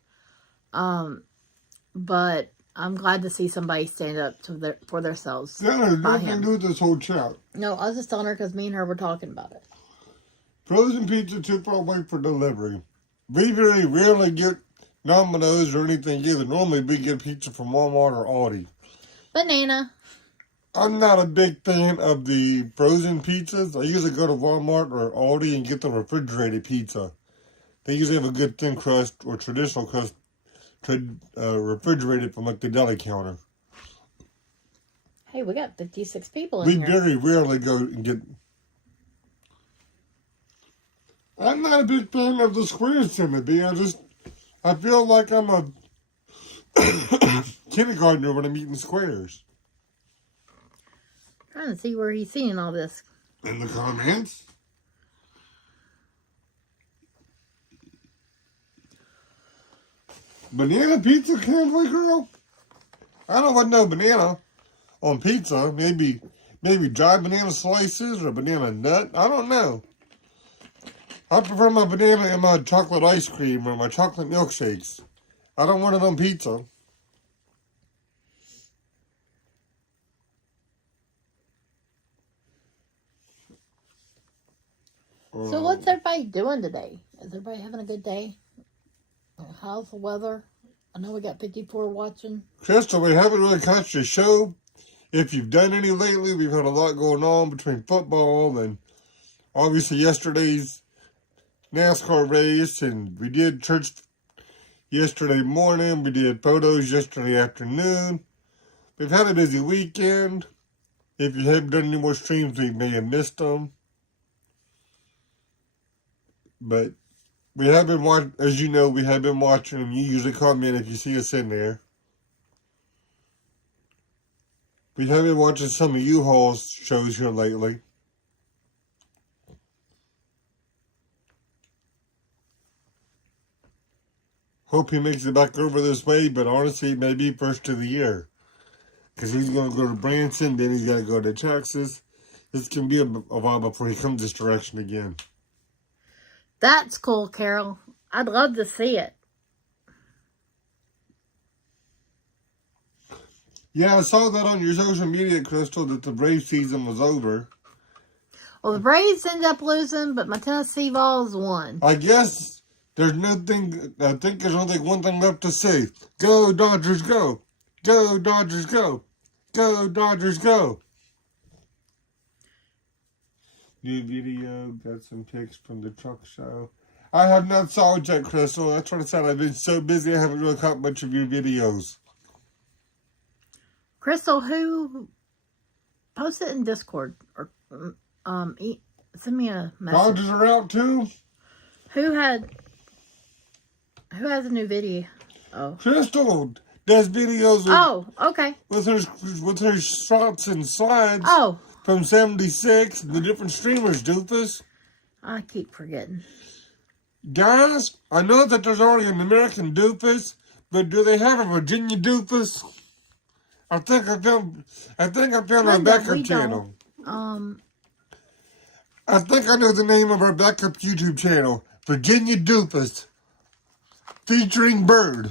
But I'm glad to see somebody stand up for themselves. That has nothing to do with this whole chat. No, I was just telling her because me and her were talking about it. Frozen pizza too far away for delivery. We very rarely get Domino's or anything either. Normally we get pizza from Walmart or Aldi. Banana. I'm not a big fan of the frozen pizzas. I usually go to Walmart or Aldi and get the refrigerated pizza. They usually have a good thin crust or traditional crust refrigerated from like the deli counter. Hey, we got 56 people in here. We very rarely go and get... I'm not a big fan of the squares, Timothy. I feel like I'm a kindergartner when I'm eating squares. Trying to see where he's seeing all this. In the comments. Banana pizza, Cowboy Girl? I don't want no banana on pizza. Maybe dry banana slices or banana nut. I don't know. I prefer my banana in my chocolate ice cream or my chocolate milkshakes. I don't want it on pizza. So what's everybody doing today? Is everybody having a good day? How's the weather? I know we got 54 watching. Crystal, we haven't really caught your show. If you've done any lately, we've had a lot going on between football and obviously yesterday's NASCAR race, and we did church yesterday morning. We did photos yesterday afternoon. We've had a busy weekend. If you haven't done any more streams, we may have missed them. But we have been watching, as you know, we have been watching them. You usually comment if you see us in there. We have been watching some of U-Haul's shows here lately. Hope he makes it back over this way, but honestly, it may be first of the year. Because he's going to go to Branson, then he's got to go to Texas. This can be a while before he comes this direction again. That's cool, Carol. I'd love to see it. Yeah, I saw that on your social media, Crystal, that the Brave season was over. Well, the Braves ended up losing, but my Tennessee Vols won. I guess there's nothing, I think there's only one thing left to say. Go, Dodgers, go. Go, Dodgers, go. Go, Dodgers, go. New video, got some pics from the truck show. I have not saw it yet, Crystal. That's what I said. I've been so busy, I haven't really caught much of your videos. Crystal, who posted in Discord or send me a message. Dodgers are out too. Who has a new video? Oh, Crystal does videos. Okay. With her shots and slides. Oh. From 76, the different streamers, doofus. I keep forgetting. Guys, I know that there's already an American doofus, but do they have a Virginia doofus? I think I found our backup channel. I think I know the name of our backup YouTube channel. Virginia Doofus. Featuring Bird.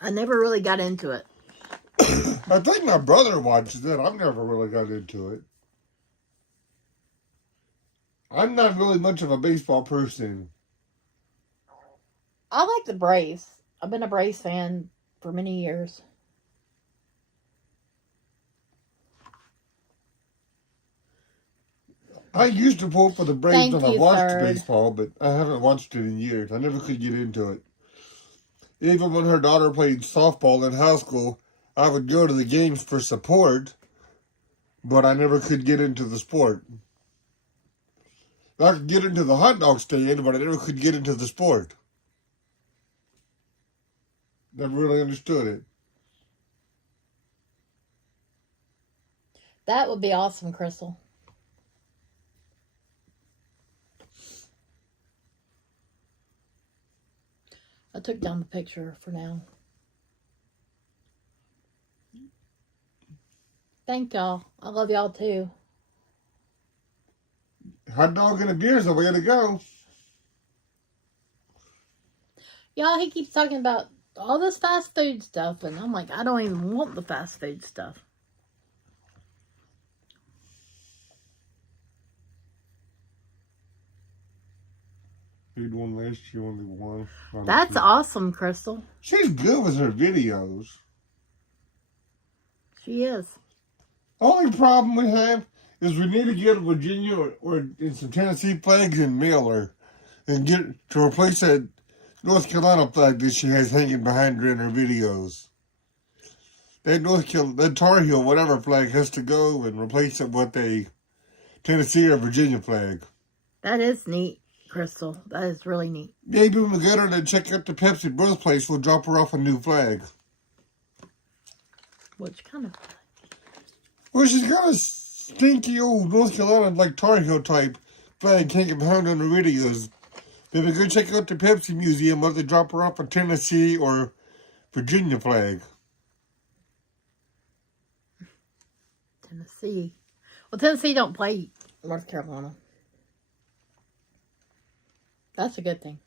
I never really got into it. I think my brother watches it. I've never really got into it. I'm not really much of a baseball person. I like the Braves. I've been a Braves fan for many years. I used to vote for the Braves when I watched Third. baseball, but I haven't watched it in years. I never could get into it. Even when her daughter played softball in high school, I would go to the games for support, but I never could get into the sport. I could get into the hot dog stand, but I never could get into the sport. Never really understood it. That would be awesome, Crystal. I took down the picture for now. Thank y'all. I love y'all too. Hot dog and a beer is the way to go. Y'all, he keeps talking about all this fast food stuff, and I'm like, I don't even want the fast food stuff. Who'd won last year? Only one. That's awesome, Crystal. She's good with her videos. She is. Only problem we have is we need to get a Virginia or some Tennessee flags and mail her and get to replace that North Carolina flag that she has hanging behind her in her videos. That Tar Heel, whatever flag, has to go and replace it with a Tennessee or Virginia flag. That is neat, Crystal. That is really neat. Maybe when we get her to check out the Pepsi birthplace, we'll drop her off a new flag. Which kind of flag? Well, she's got a stinky old North Carolina, like Tar Heel type flag can't get behind on the videos. Maybe go check out the Pepsi Museum, or they drop her off a Tennessee or Virginia flag. Tennessee. Well, Tennessee don't play North Carolina. That's a good thing.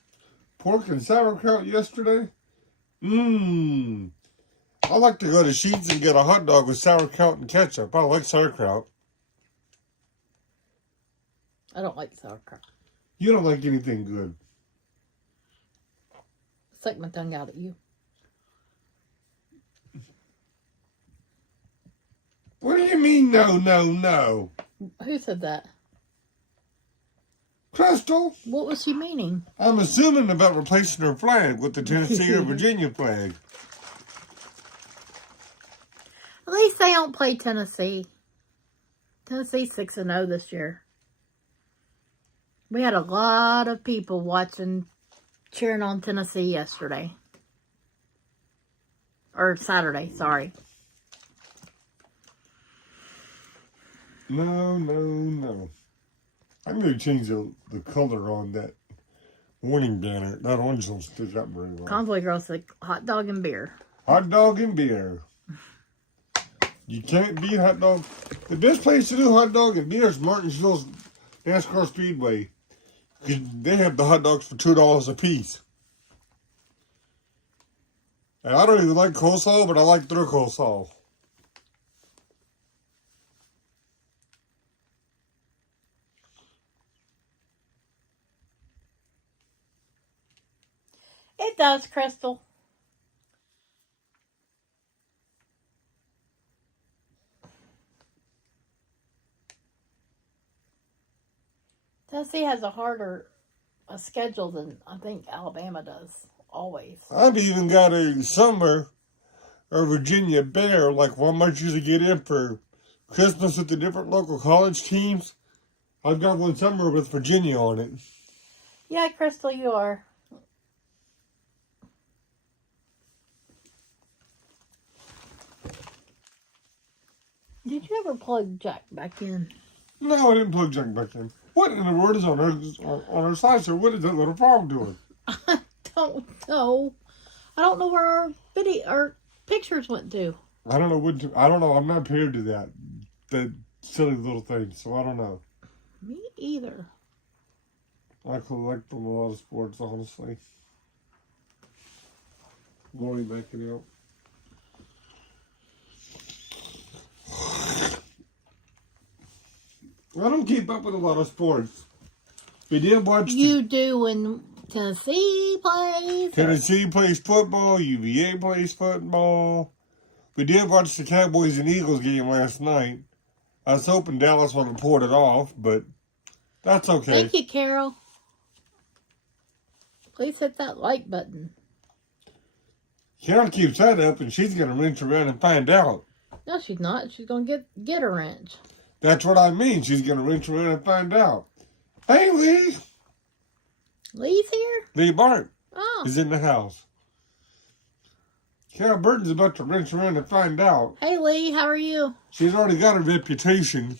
Pork and sauerkraut yesterday? Mmm. I like to go to Sheetz and get a hot dog with sauerkraut and ketchup. I like sauerkraut. I don't like sauerkraut. You don't like anything good. Stick my tongue out at you. What do you mean, no? Who said that? Crystal? What was she meaning? I'm assuming about replacing her flag with the Tennessee or Virginia flag. At least they don't play Tennessee. Tennessee's 6-0 this year. We had a lot of people cheering on Tennessee yesterday. Or Saturday, sorry. No. I'm going to change the color on that warning banner. That orange don't stick up very well. Convoy Girl said hot dog and beer. Hot dog and beer. You can't beat hot dog. The best place to do hot dog and beer is Martinsville's NASCAR Speedway. They have the hot dogs for $2 a piece. And I don't even like coleslaw, but I like their coleslaw. It does, Crystal. Tennessee has a harder schedule than I think Alabama does, always. I've even got a summer or Virginia Bear, like one might usually get in for Christmas with the different local college teams. I've got one summer with Virginia on it. Yeah, Crystal, you are. Did you ever plug Jack back in? No, I didn't plug Jack back in. What in the world is on her slicer? What is that little frog doing? I don't know. I don't know where our pictures went to. I don't know I don't know. I'm not paired to that silly little thing, so I don't know. Me either. I collect them a lot of sports, honestly. Lori backing out. I don't keep up with a lot of sports. We did watch. You do when Tennessee plays. Tennessee plays football. UVA plays football. We did watch the Cowboys and Eagles game last night. I was hoping Dallas would have pulled it off, but that's okay. Thank you, Carol. Please hit that like button. Carol keeps that up, and she's going to wrench around and find out. No, she's not. She's going to get a wrench. That's what I mean. She's going to wrench around and find out. Hey, Lee. Lee's here? Lee Bart Oh. is in the house. Carol Burton's about to wrench around and find out. Hey, Lee. How are you? She's already got a reputation.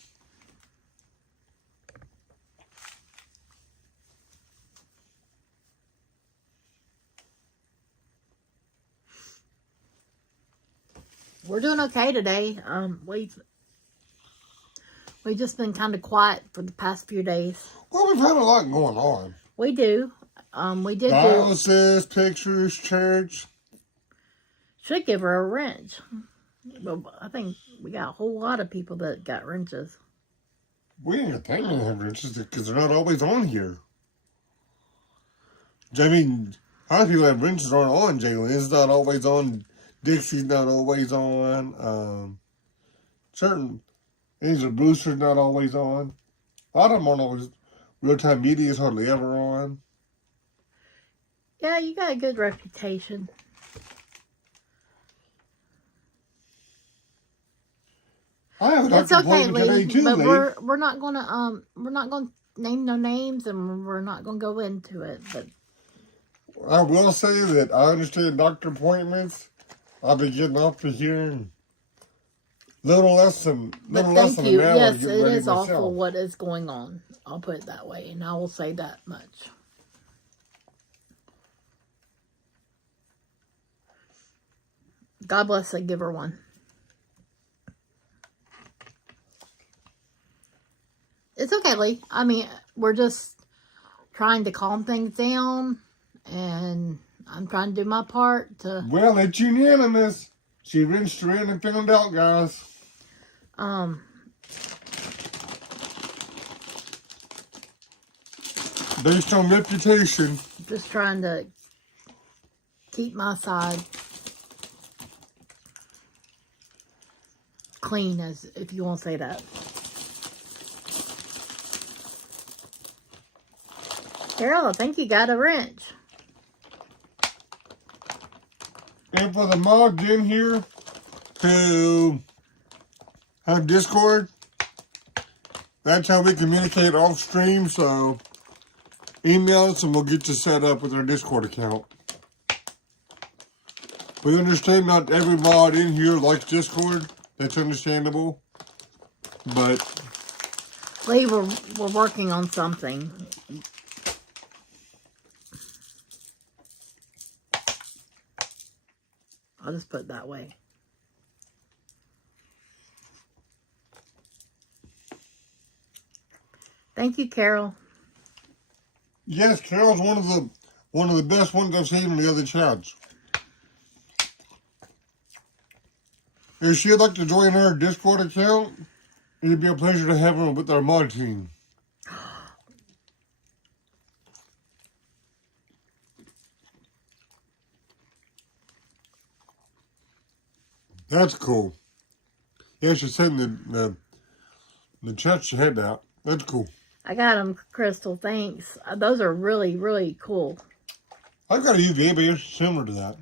We're doing okay today. We've just been kind of quiet for the past few days. Well, we've had a lot going on. We do. We did Dialysis, pictures, church. Should give her a wrench. Well, I think we got a whole lot of people that got wrenches. We ain't got that many wrenches because they're not always on here. I mean, a lot of people have wrenches aren't on, Jalen. It's not always on. Dixie's not always on. Certain things are Brewster's not always on. A lot of them aren't always. Real-time media is hardly ever on. Yeah, you got a good reputation. I have a doctor appointment today too, but Lee. we're not gonna name no names, and we're not going to go into it. But I will say that I understand doctor appointments. I'll be getting off of here in little less than an hour. Yes, getting it ready is myself. awful what is going on. I'll put it that way, and I will say that much. God bless the giver one. It's okay, Lee. I mean, we're just trying to calm things down, and I'm trying to do my part to... Well, it's unanimous. She rinsed her in and found out, guys. Based on reputation. Just trying to keep my side clean, as if you want to say that. Carol, I think you got a wrench. And for the mods in here who have Discord, that's how we communicate off stream. So email us and we'll get you set up with our Discord account. We understand not every mod in here likes Discord. That's understandable. But Lee, we're working on something. I'll just put it that way. Thank you, Carol. yes, Carol's one of the best ones I've seen in the other chats. If she'd like to join our Discord account, it'd be a pleasure to have her with our mod team. That's cool. Yeah, she said in the chat she had that. That's cool. I got them, Crystal. Thanks. Those are really, really cool. I've got a UVA base similar to that.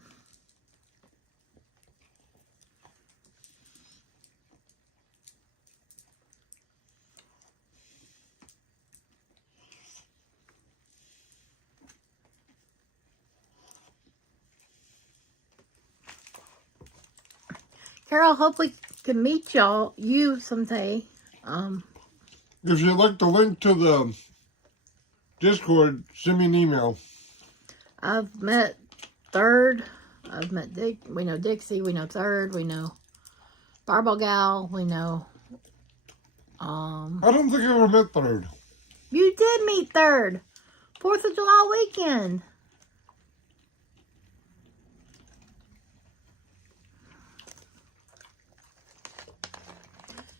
Carol, hope we can meet you someday. If you'd like the link to the Discord, send me an email. I've met Third. I've met Dick. We know Dixie. We know Third. We know Barbell Gal. We know... I don't think I ever met Third. You did meet Third. 4th of July weekend.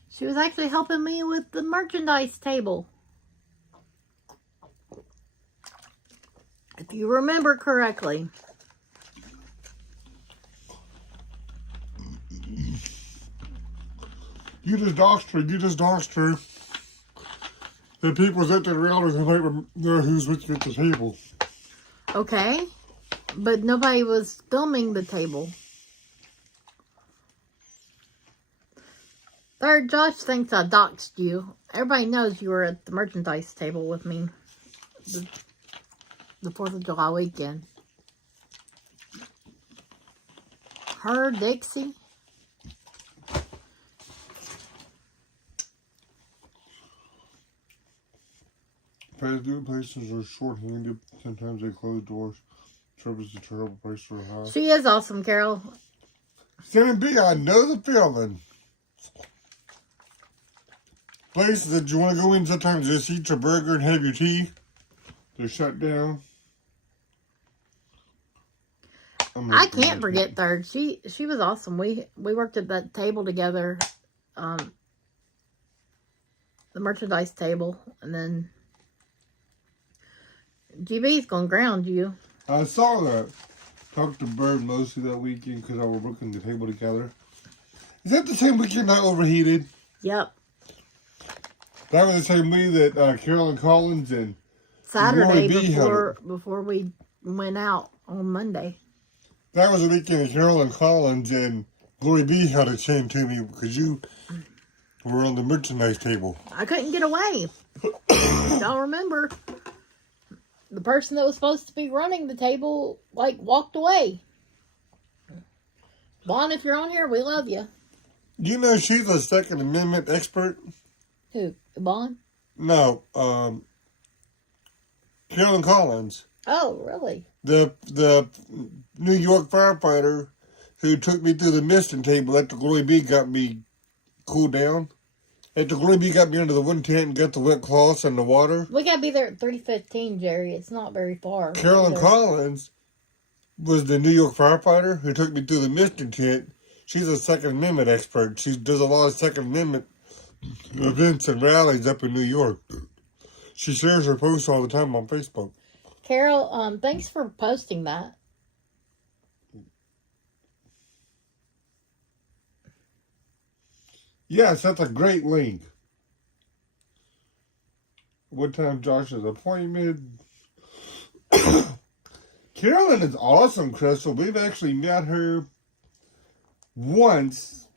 She was actually helping me with the merchandise table. If you remember correctly. You just doxed her. The people's at the reality who might know who's with you at the table. Okay. But nobody was filming the table. Third, Josh thinks I doxed you. Everybody knows you were at the merchandise table with me the 4th of July weekend. Her, Dixie. Fast-food places are short-handed. Sometimes they close doors. Service is terrible. Prices are high. She is awesome, Carol. Sammy B, I know the feeling. Places that you want to go in sometimes just eat your burger and have your tea. They're shut down. I can't forget Third. She was awesome. We worked at that table together. The merchandise table. And then GB's gonna ground you. I saw that. Talked to Bird mostly that weekend because I was working the table together. Is that the same weekend I overheated? Yep. That was the same week that Carolyn Collins and Saturday before we went out on Monday. That was the weekend that Carolyn Collins and Glory B had a chain to me because you We're on the merchandise table. I couldn't get away. Don't remember. The person that was supposed to be running the table, like, walked away. Vaughn, if you're on here, we love you. You know she's a Second Amendment expert? Who? Vaughn? No, Carolyn Collins. Oh, really? The New York firefighter who took me through the misting table at the Glory Bee got me cooled down. At the Glory Bee got me under the wind tent and got the wet cloths and the water. We gotta be there at 3:15, Jerry. It's not very far. Carolyn Collins was the New York firefighter who took me through the misting tent. She's a Second Amendment expert. She does a lot of Second Amendment events and rallies up in New York. She shares her posts all the time on Facebook. Carol, thanks for posting that. Yes, that's a great link. What time Josh's appointment? Carolyn is awesome, Crystal. We've actually met her once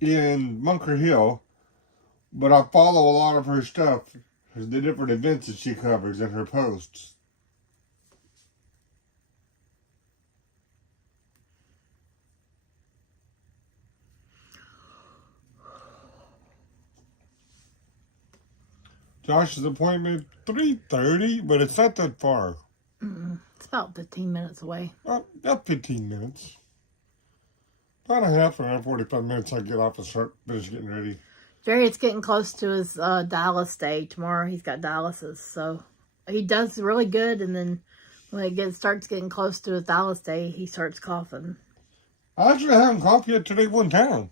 in Bunker Hill, but I follow a lot of her stuff, the different events that she covers in her posts. Josh's appointment 3:30, but it's not that far. It's about 15 minutes away. About 15 minutes. About a half an hour, 45 minutes I get off and start finish getting ready. Jerry, it's getting close to his dialysis day. Tomorrow he's got dialysis, so he does really good, and then when it starts getting close to his dialysis day, he starts coughing. I actually haven't coughed yet today one time.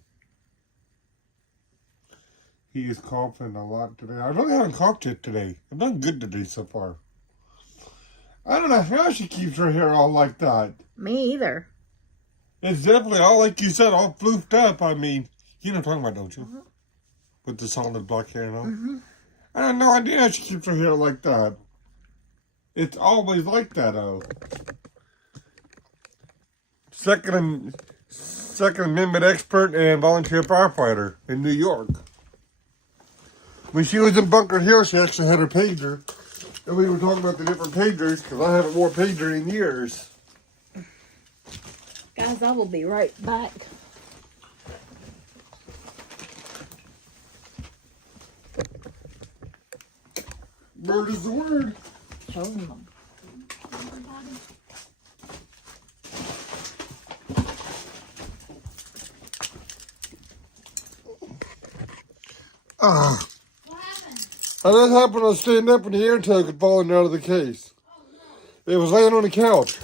He is coughing a lot today. I really haven't coughed yet today. I've done good today so far. I don't know how she keeps her hair all like that. Me either. It's definitely all, like you said, all floofed up. I mean, you know what I'm talking about, don't you? Mm-hmm. With the solid black hair and all. Mm-hmm. I have no idea how she keeps her hair like that. It's always like that, though. Second Amendment expert and volunteer firefighter in New York. When she was in Bunker Hill, she actually had her pager. And we were talking about the different pagers, because I haven't worn a pager in years. Guys, I will be right back. Word is the word. Show them. I just happened to stand up and the air tug had fallen out of the case. It was laying on the couch.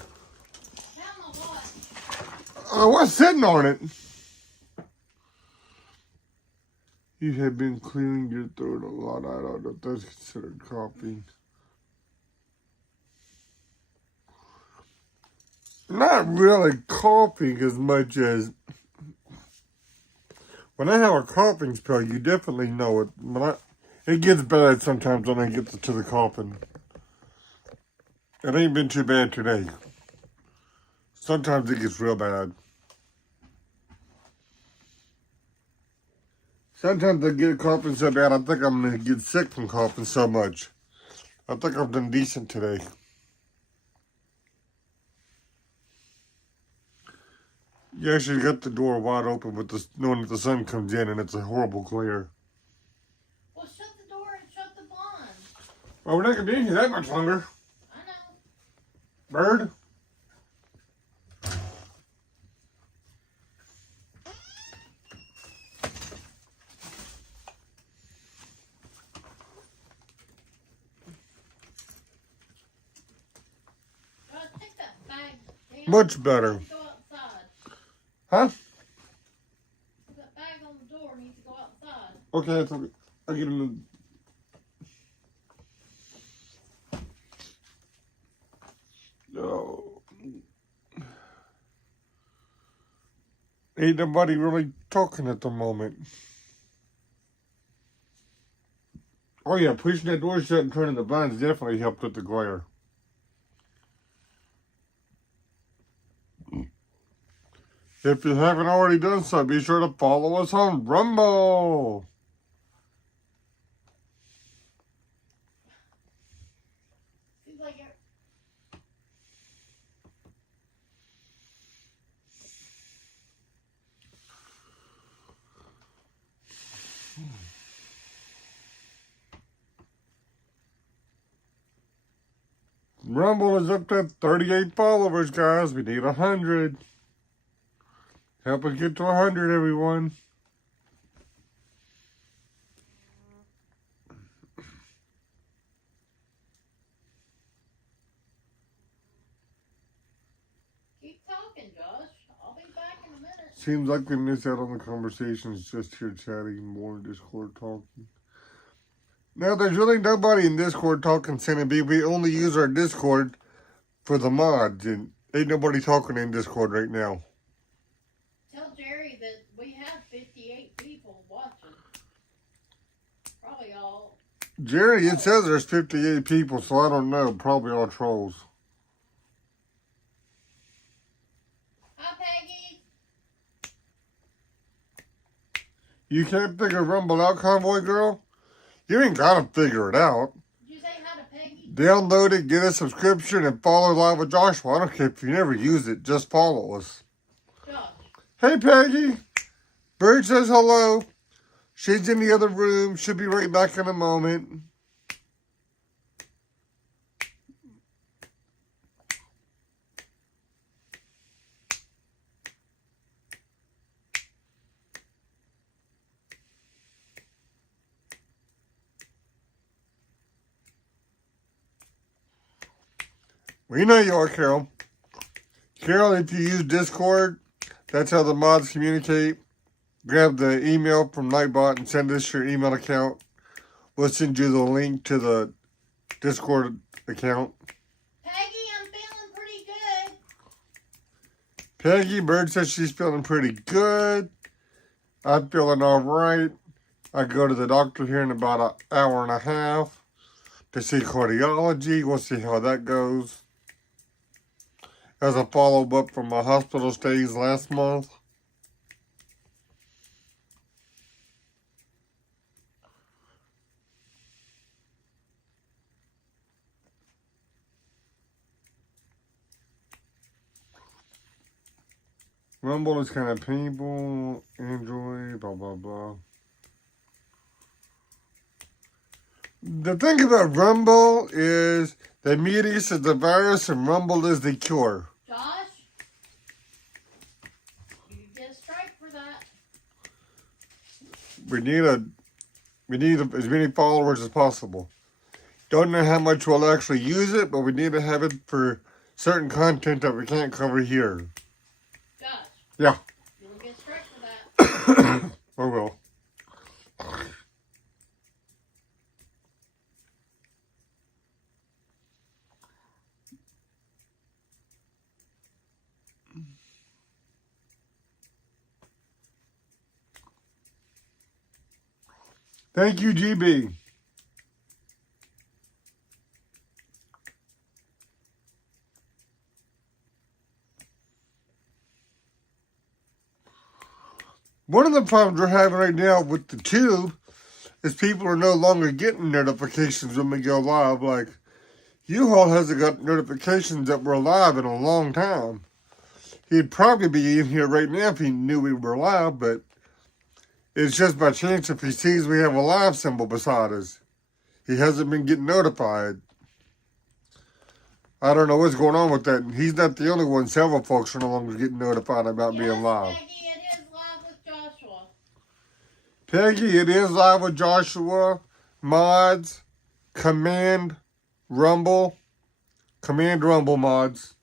I was sitting on it. You have been clearing your throat a lot. I don't know if that's considered coughing. Not really coughing as much as when I have a coughing spell, you definitely know it. It gets bad sometimes when I get to the coughing. It ain't been too bad today. Sometimes it gets real bad. Sometimes I get coughing so bad, I think I'm going to get sick from coughing so much. I think I've done decent today. You actually got the door wide open with knowing that the sun comes in and it's a horrible glare. Well, shut the door and shut the blind. Well, we're not going to be in here that much longer. I know. Bird? Take that bag down. Much better. Go outside. Huh? That bag on the door needs to go outside. Okay, it's okay. I'll get him. No. Ain't nobody really talking at the moment. Oh yeah, pushing that door shut and turning the blinds definitely helped with the glare. If you haven't already done so, be sure to follow us on Rumble. Seems like it. Rumble is up to 38 followers, guys. We need 100. Help us get to 100, everyone. Keep talking, Josh. I'll be back in a minute. Seems like we miss out on the conversations just here chatting, more in Discord talking. Now, there's really nobody in Discord talking, Santa B. We only use our Discord for the mods, and ain't nobody talking in Discord right now. Tell Jerry that we have 58 people watching. Probably all. Jerry, it says there's 58 people, so I don't know. Probably all trolls. Hi, Peggy. You can't figure Rumble out, Convoy Girl? You ain't gotta figure it out. Did you say hi to Peggy? Download it, get a subscription, and follow Live with Joshua. I don't care if you never use it, just follow us. Josh. Hey, Peggy. Bird says hello. She's in the other room. She'll be right back in a moment. We know you are, Carol. Carol, if you use Discord, that's how the mods communicate. Grab the email from Nightbot and send us your email account. We'll send you the link to the Discord account. Peggy, I'm feeling pretty good. Peggy Bird says she's feeling pretty good. I'm feeling all right. I go to the doctor here in about an hour and a half to see cardiology. We'll see how that goes. As a follow-up from my hospital stays last month. Rumble is kind of painful. Android, blah, blah, blah. The thing about Rumble is that Metis is the virus and Rumble is the cure. Josh? You get a strike for that. We need as many followers as possible. Don't know how much we'll actually use it, but we need to have it for certain content that we can't cover here. Josh? Yeah. You'll get a strike for that. I will. Thank you, GB. One of the problems we're having right now with the tube is people are no longer getting notifications when we go live. Like, U-Haul hasn't got notifications that we're live in a long time. He'd probably be in here right now if he knew we were live, but it's just by chance if he sees we have a live symbol beside us. He hasn't been getting notified. I don't know what's going on with that. He's not the only one. Several folks are no longer getting notified about being live. Peggy, it is live with Joshua. Peggy, it is live with Joshua. Mods. Command Rumble mods.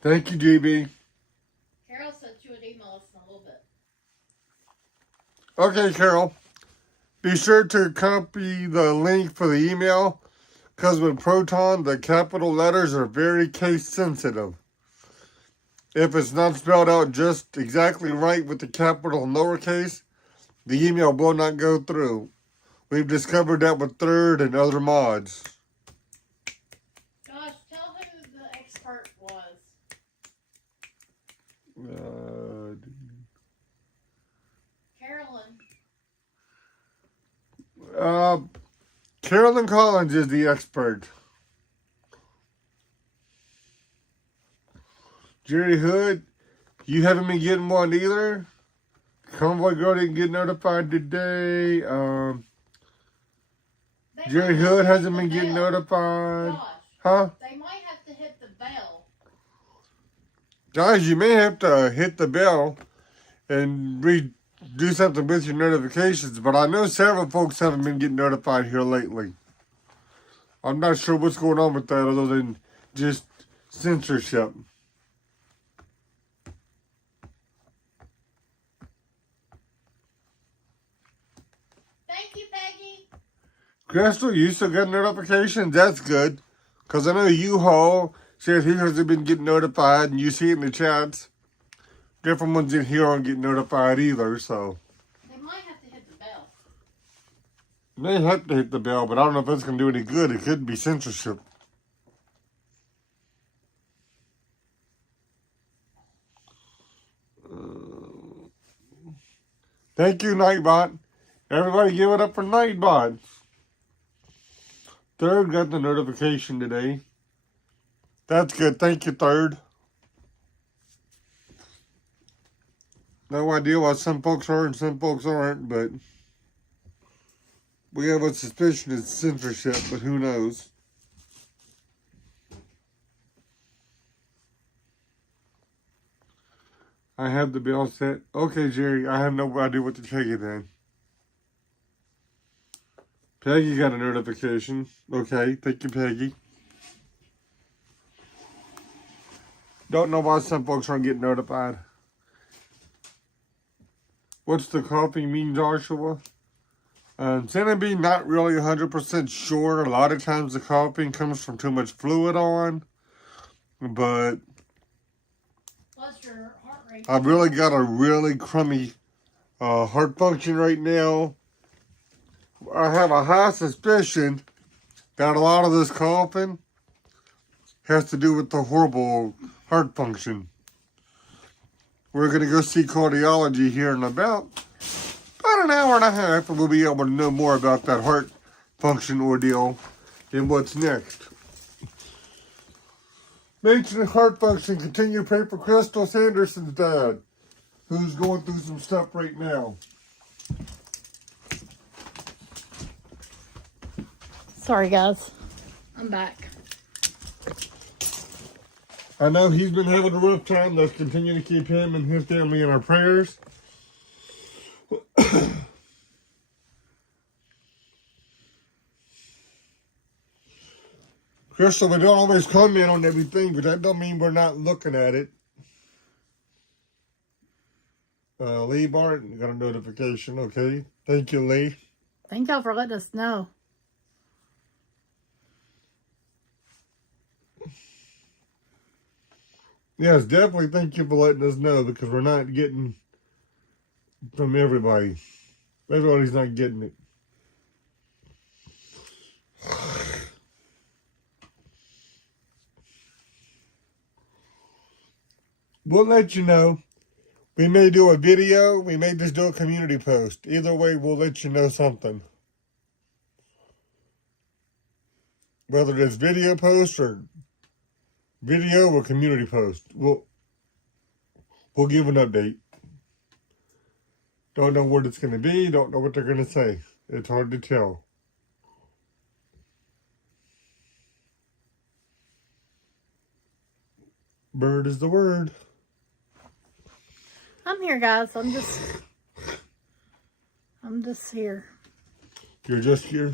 Thank you, GB. Carol sent you an email in a little bit. Okay, Carol. Be sure to copy the link for the email, because with Proton, the capital letters are very case sensitive. If it's not spelled out just exactly right with the capital and lowercase, the email will not go through. We've discovered that with Third and other mods. Josh, tell who the expert was. Carolyn Collins is the expert. Jerry Hood, you haven't been getting one either. Convoy girl didn't get notified today. Jerry Hood hasn't been getting notified. Josh, huh? They might have to hit the bell. Guys, you may have to hit the bell and do something with your notifications, but I know several folks haven't been getting notified here lately. I'm not sure what's going on with that other than just censorship. Thank you, Peggy. Crystal, you still got notifications? That's good. Because I know U-Haul says he hasn't been getting notified, and you see it in the chats. Different ones in here aren't getting notified either, so. They might have to hit the bell. They have to hit the bell, but I don't know if that's going to do any good. It could be censorship. Thank you, Nightbot. Everybody give it up for Nightbot. Third got the notification today. That's good. Thank you, Third. No idea why some folks are and some folks aren't, but we have a suspicion it's censorship, but who knows? I have the bell set. Okay, Jerry, I have no idea what to tell you then. Peggy got a notification. Okay, thank you, Peggy. Don't know why some folks aren't getting notified. What's the coughing mean, Joshua? Santa B, not really 100% sure. A lot of times the coughing comes from too much fluid on. But Plus your heart rate. I've really got a really crummy heart function right now. I have a high suspicion that a lot of this coughing has to do with the horrible heart function. We're going to go see cardiology here in about an hour and a half, and we'll be able to know more about that heart function ordeal and what's next. Mentioning heart function, continue to pray for Crystal Sanderson's dad, who's going through some stuff right now. Sorry, guys. I'm back. I know he's been having a rough time. Let's continue to keep him and his family in our prayers. Crystal, we don't always comment on everything, but that don't mean we're not looking at it. Lee Barton got a notification. Okay. Thank you, Lee. Thank y'all for letting us know. Yes, definitely thank you for letting us know, because we're not getting from everybody. Everybody's not getting it. We'll let you know. We may do a video. We may just do a community post. Either way, we'll let you know something. Whether it's video post or video or community post. We'll give an update. Don't know what it's going to be. Don't know what they're going to say. It's hard to tell. Bird is the word. I'm here, guys. I'm just here. You're just here?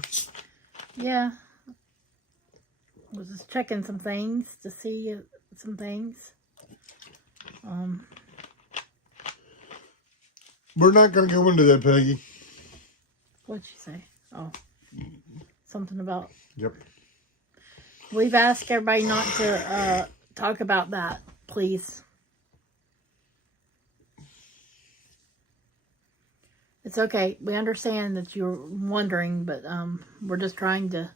Yeah. I was just checking some things to see some things. We're not going to go into that, Peggy. What'd she say? Oh. Something about... Yep. We've asked everybody not to talk about that, please. It's okay. We understand that you're wondering, but we're just trying to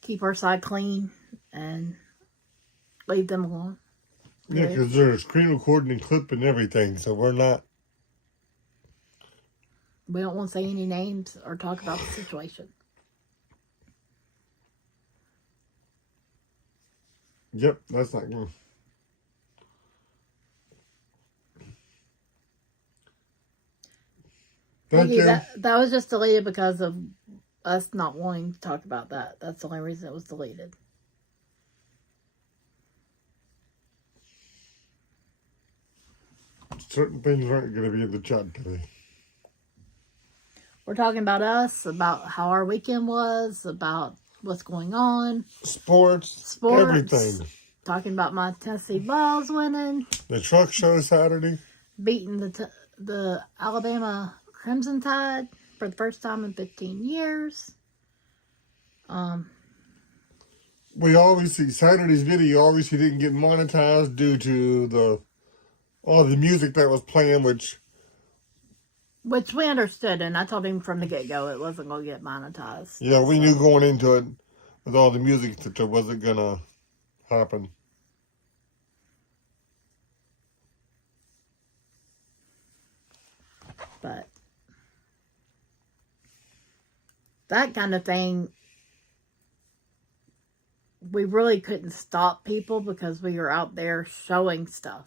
keep our side clean and leave them alone. Yeah, because they're screen recording and clipping everything, so we're not We don't want to say any names or talk about the situation. Yep, that's not good. Thank you. That was just deleted because of us not wanting to talk about that. That's the only reason it was deleted. Certain things aren't going to be in the chat today. We're talking about us, about how our weekend was, about what's going on. Sports, everything. Talking about my Tennessee Vols winning. The truck show Saturday. Beating the Alabama Crimson Tide for the first time in 15 years. We obviously, Saturday's video obviously didn't get monetized due to all the music that was playing, which we understood, and I told him from the get-go it wasn't going to get monetized. Yeah, we knew going into it with all the music that it wasn't going to happen. But that kind of thing, we really couldn't stop people because we were out there showing stuff.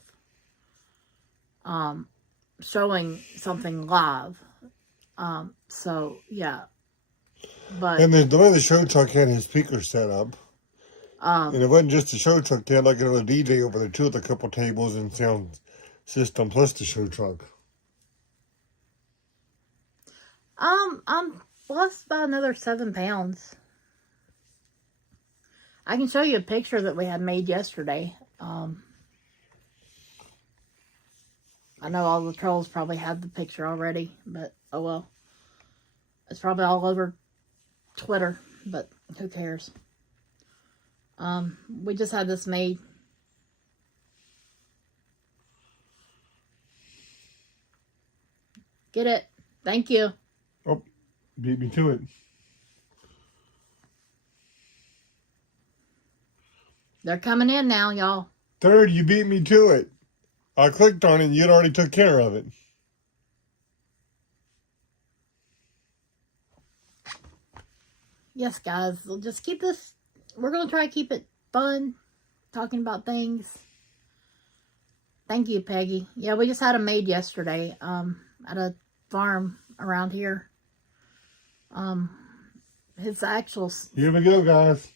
Showing something live. So, yeah. And the way the show truck had his speakers set up, and it wasn't just the show truck, they had like another DJ over there too with a couple tables and sound system plus the show truck. I'm lost about another 7 pounds. I can show you a picture that we had made yesterday. I know all the trolls probably have the picture already, but oh well. It's probably all over Twitter, but who cares? We just had this made. Get it? Thank you. Oh, beat me to it. They're coming in now, y'all. Third, you beat me to it. I clicked on it and you'd already took care of it. Yes, guys. We'll just keep this. We're going to try to keep it fun. Talking about things. Thank you, Peggy. Yeah, we just had them made yesterday. At a farm around here. His actual... Here we go, guys.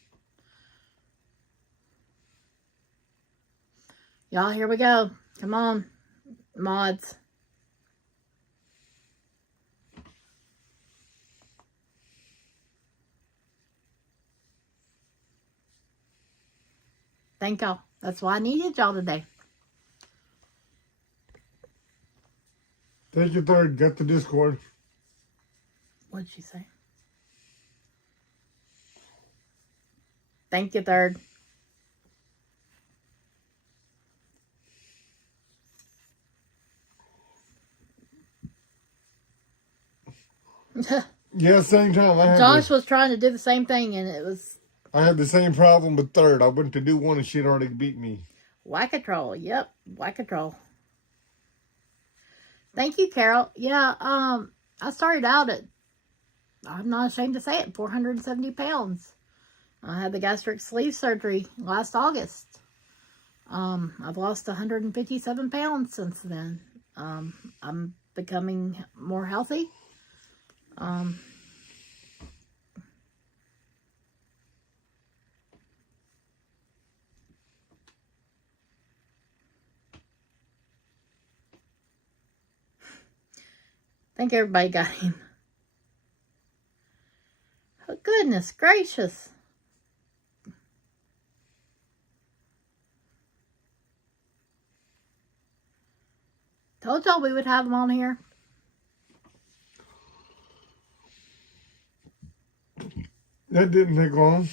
Y'all, here we go. Come on, mods. Thank y'all. That's why I needed y'all today. Thank you, Third. Get the Discord. What'd she say? Thank you, Third. Yeah, same time. Josh was trying to do the same thing, and it was... I had the same problem with Third. I went to do one, and she'd already beat me. Whack-a-troll. Yep, whack-a-troll. Thank you, Carol. Yeah, I started out at, I'm not ashamed to say it, 470 pounds. I had the gastric sleeve surgery last August. I've lost 157 pounds since then. I'm becoming more healthy. I think everybody got him. Oh, goodness gracious. Told y'all we would have them on here. That didn't take long.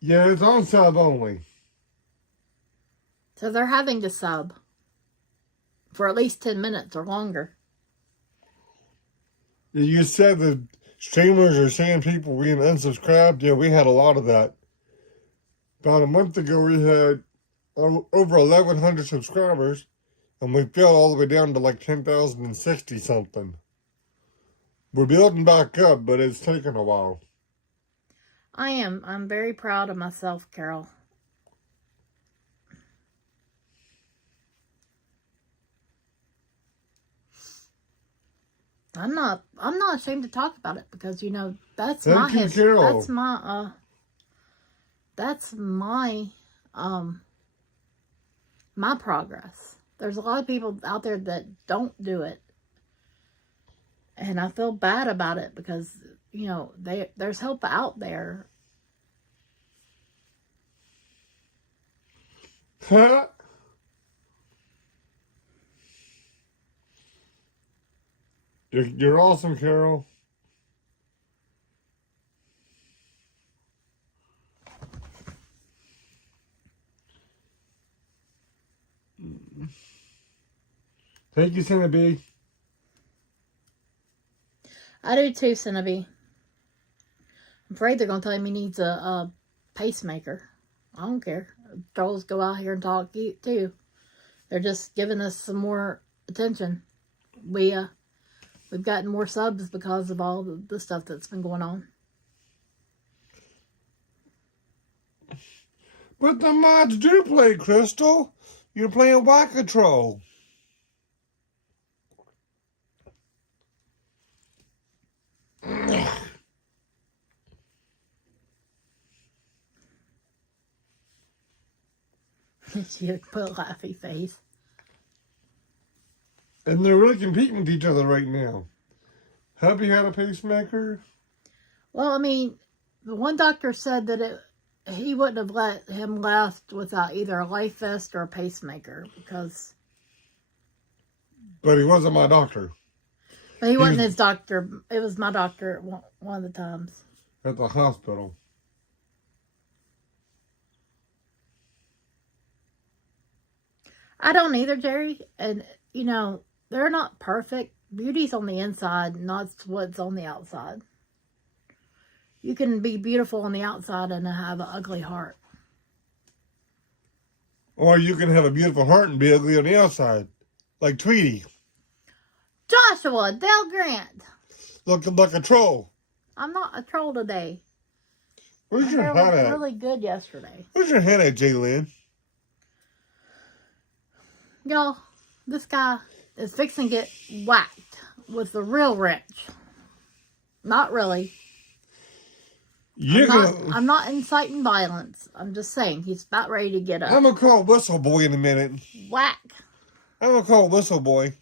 Yeah, it's on sub only. So they're having to sub for at least 10 minutes or longer. You said the streamers are seeing people being unsubscribed. Yeah, we had a lot of that. About a month ago, we had over 1,100 subscribers, and we fell all the way down to like 10,060 something. We're building back up, but it's taken a while. I am. I'm very proud of myself, Carol. I'm not ashamed to talk about it because, you know, that's my history. That's my my progress. There's a lot of people out there that don't do it. And I feel bad about it because, you know, there's help out there. Huh? You're awesome, Carol. Thank you, Cinnabee. I do too, Cinnabee. I'm afraid they're going to tell him he needs a pacemaker. I don't care. Trolls go out here and talk too. They're just giving us some more attention. We've gotten more subs because of all the stuff that's been going on. But the mods do play, Crystal. You're playing Whack-A-Troll. You put a laughy face. And they're really competing with each other right now. Hubby had a pacemaker. Well, I mean, the one doctor said that he wouldn't have let him last without either a life vest or a pacemaker because... But he wasn't my doctor. But he wasn't his doctor. It was my doctor one of the times. At the hospital. I don't either, Jerry. And, you know, they're not perfect. Beauty's on the inside, not what's on the outside. You can be beautiful on the outside and have an ugly heart. Or you can have a beautiful heart and be ugly on the outside. Like Tweety. Joshua, Dale Grant. Looking like a troll. I'm not a troll today. Where's your hat at? It was really good yesterday. Where's your hat at, Jalen? Y'all, this guy is fixing to get whacked with the real wrench. Not really. I'm not inciting violence. I'm just saying he's about ready to get up. I'm going to call Whistle Boy in a minute. Whack. I'm going to call Whistle Boy.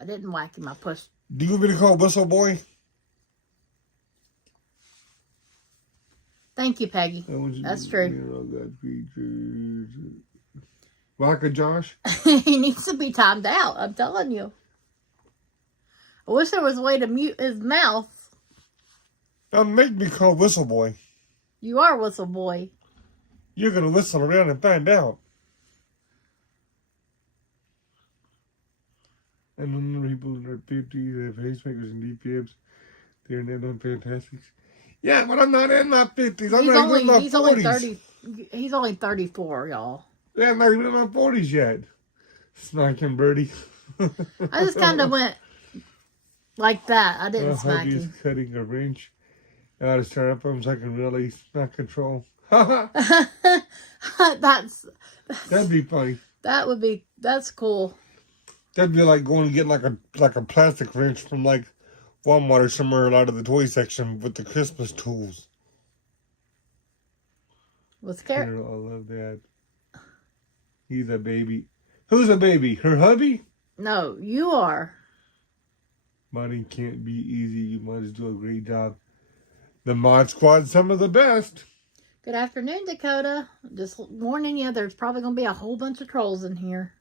I didn't whack him. I pushed. Do you want me to call Whistle Boy? Thank you, Peggy. That's true. Whacker Josh? He needs to be timed out. I'm telling you. I wish there was a way to mute his mouth. Don't make me call Whistle Boy. You are Whistle Boy. You're going to whistle around and find out. And when the people in their 50s, they have pacemakers and deep fibs, they're doing fantastic. Yeah, but I'm not in my 50s. I'm not even in my 40s. He's only 34, y'all. Yeah, I'm not even in my 40s yet. Snarking birdie. I just kind of went like that. I didn't smack him. Cutting a wrench out of styrofoam so I can really not control. That'd be funny. That's cool. That'd be like going to get like a plastic wrench from like Walmart or somewhere out of the toy section with the Christmas tools. What's Carol? I love that. He's a baby. Who's a baby? Her hubby? No, you are. Modding can't be easy. You mods do a great job. The mod squad's some of the best. Good afternoon, Dakota. Just warning you, there's probably going to be a whole bunch of trolls in here.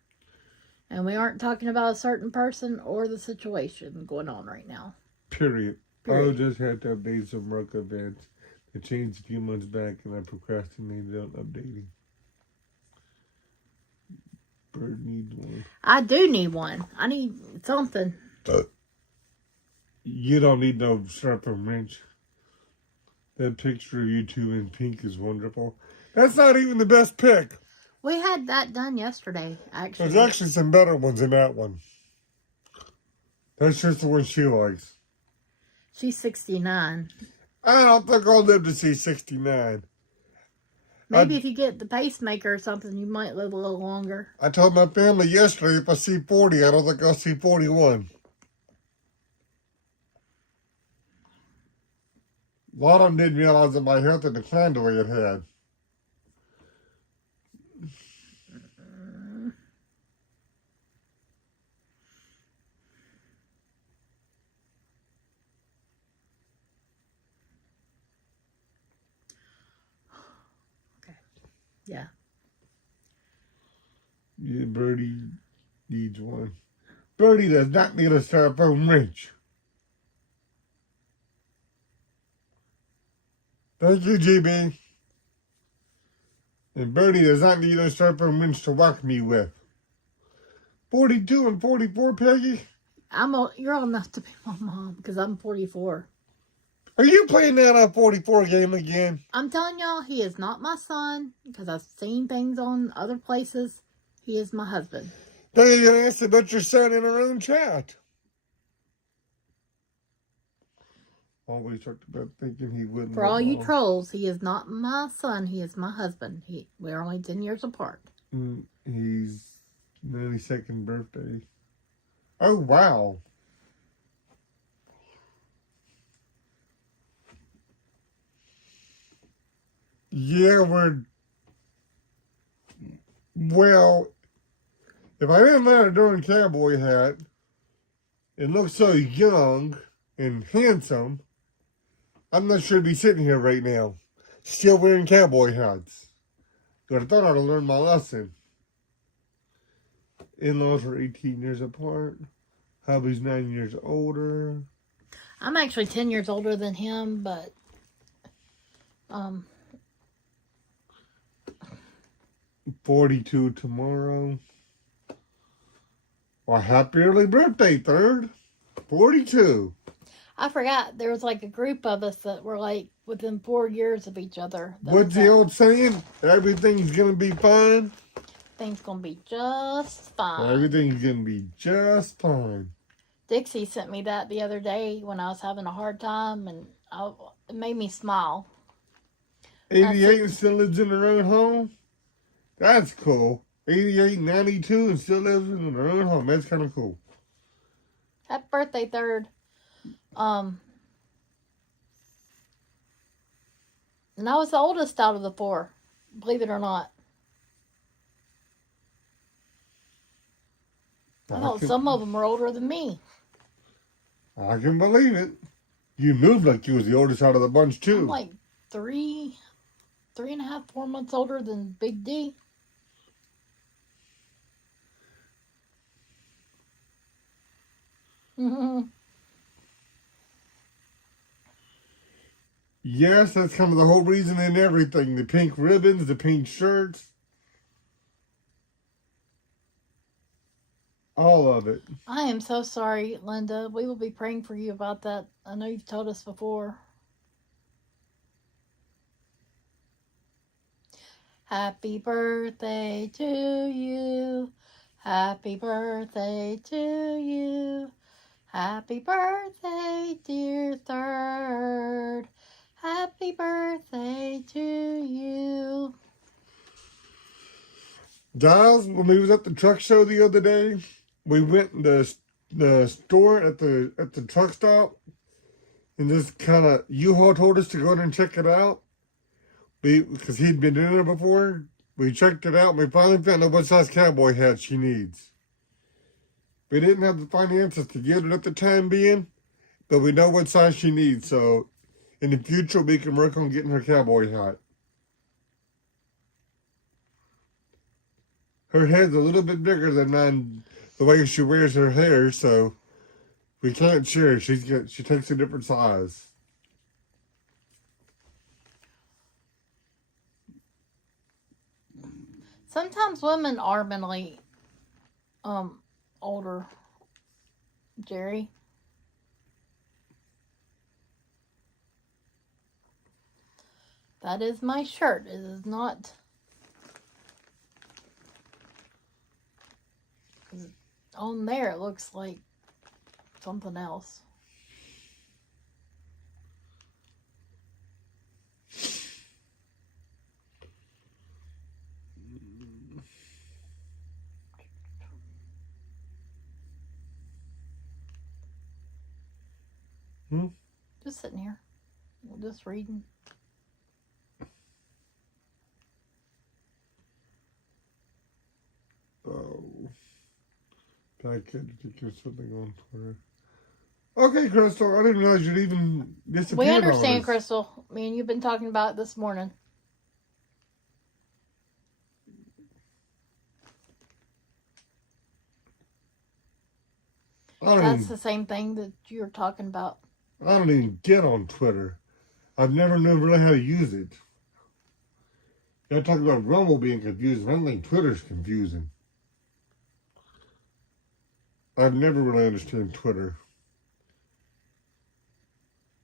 And we aren't talking about a certain person or the situation going on right now. Period. I just had to update some work events that changed a few months back, and I procrastinated on updating. Bird needs one. I do need one. I need something. You don't need no sharper wrench. That picture of you two in pink is wonderful. That's not even the best pic. We had that done yesterday, actually. There's actually some better ones in that one. That's just the one she likes. She's 69. I don't think I'll live to see 69. Maybe if you get the pacemaker or something, you might live a little longer. I told my family yesterday if I see 40, I don't think I'll see 41. A lot of them didn't realize that my health had declined the way it had. Okay. Yeah. Yeah, Birdie needs one. Birdie does not need a styrofoam wrench. Thank you, GB. And Birdie does not need a styrofoam wrench to whack me with. 42 and 44, Peggy? You're old enough to be my mom because I'm 44. Are you playing that 44 game again? I'm telling y'all, he is not my son because I've seen things on other places. He is my husband. They asked about your son in our own chat. Always talked about thinking he wouldn't. For all you trolls, he is not my son. He is my husband. We're only 10 years apart. He's 92nd birthday. Oh, wow. Yeah, well, if I didn't let her darn cowboy hat and look so young and handsome, I'm not sure I'd be sitting here right now, still wearing cowboy hats. But I thought I'd have learned my lesson. In-laws are 18 years apart. Hubby's 9 years older. I'm actually 10 years older than him, but 42 tomorrow. Well, happy early birthday, third. 42. I forgot there was like a group of us that were like within 4 years of each other. What's the old saying? Everything's going to be fine. Things going to be just fine. Everything's going to be just fine. Dixie sent me that the other day when I was having a hard time, and it made me smile. 88 and still lives in her own home? That's cool. 88, 92 and still lives in her own home. That's kind of cool. Happy birthday, third. And I was the oldest out of the four, believe it or not. I thought some of them were older than me. I can believe it. You moved like you was the oldest out of the bunch, too. I'm like 3.5, 4 months older than Big D. Yes, that's kind of the whole reason and everything. The pink ribbons, the pink shirts. All of it. I am so sorry, Linda. We will be praying for you about that. I know you've told us before. Happy birthday to you. Happy birthday to you. Happy birthday, dear third. Happy birthday to you. Giles, when we was at the truck show the other day, we went in the store at the truck stop, and this kind of U-Haul told us to go in and check it out. Because he'd been in there before, we checked it out, and we finally found out what size cowboy hat she needs. We didn't have the finances to get it at the time being, but we know what size she needs, so in the future we can work on getting her cowboy hat. Her head's a little bit bigger than mine, the way she wears her hair, so we can't share. She takes a different size. Sometimes women are mentally older, Jerry. That is my shirt. It is not 'Cause on there it looks like something else. Just sitting here. Just reading. Oh. I can't think of something on Twitter. Okay, Crystal, I didn't realize you'd even disappeared. We understand, Crystal. Me and you've been talking about it this morning. That's the same thing that you're talking about. I don't even get on Twitter. I've never known really how to use it. Y'all talk about Rumble being confusing. I don't think Twitter's confusing. I've never really understood Twitter.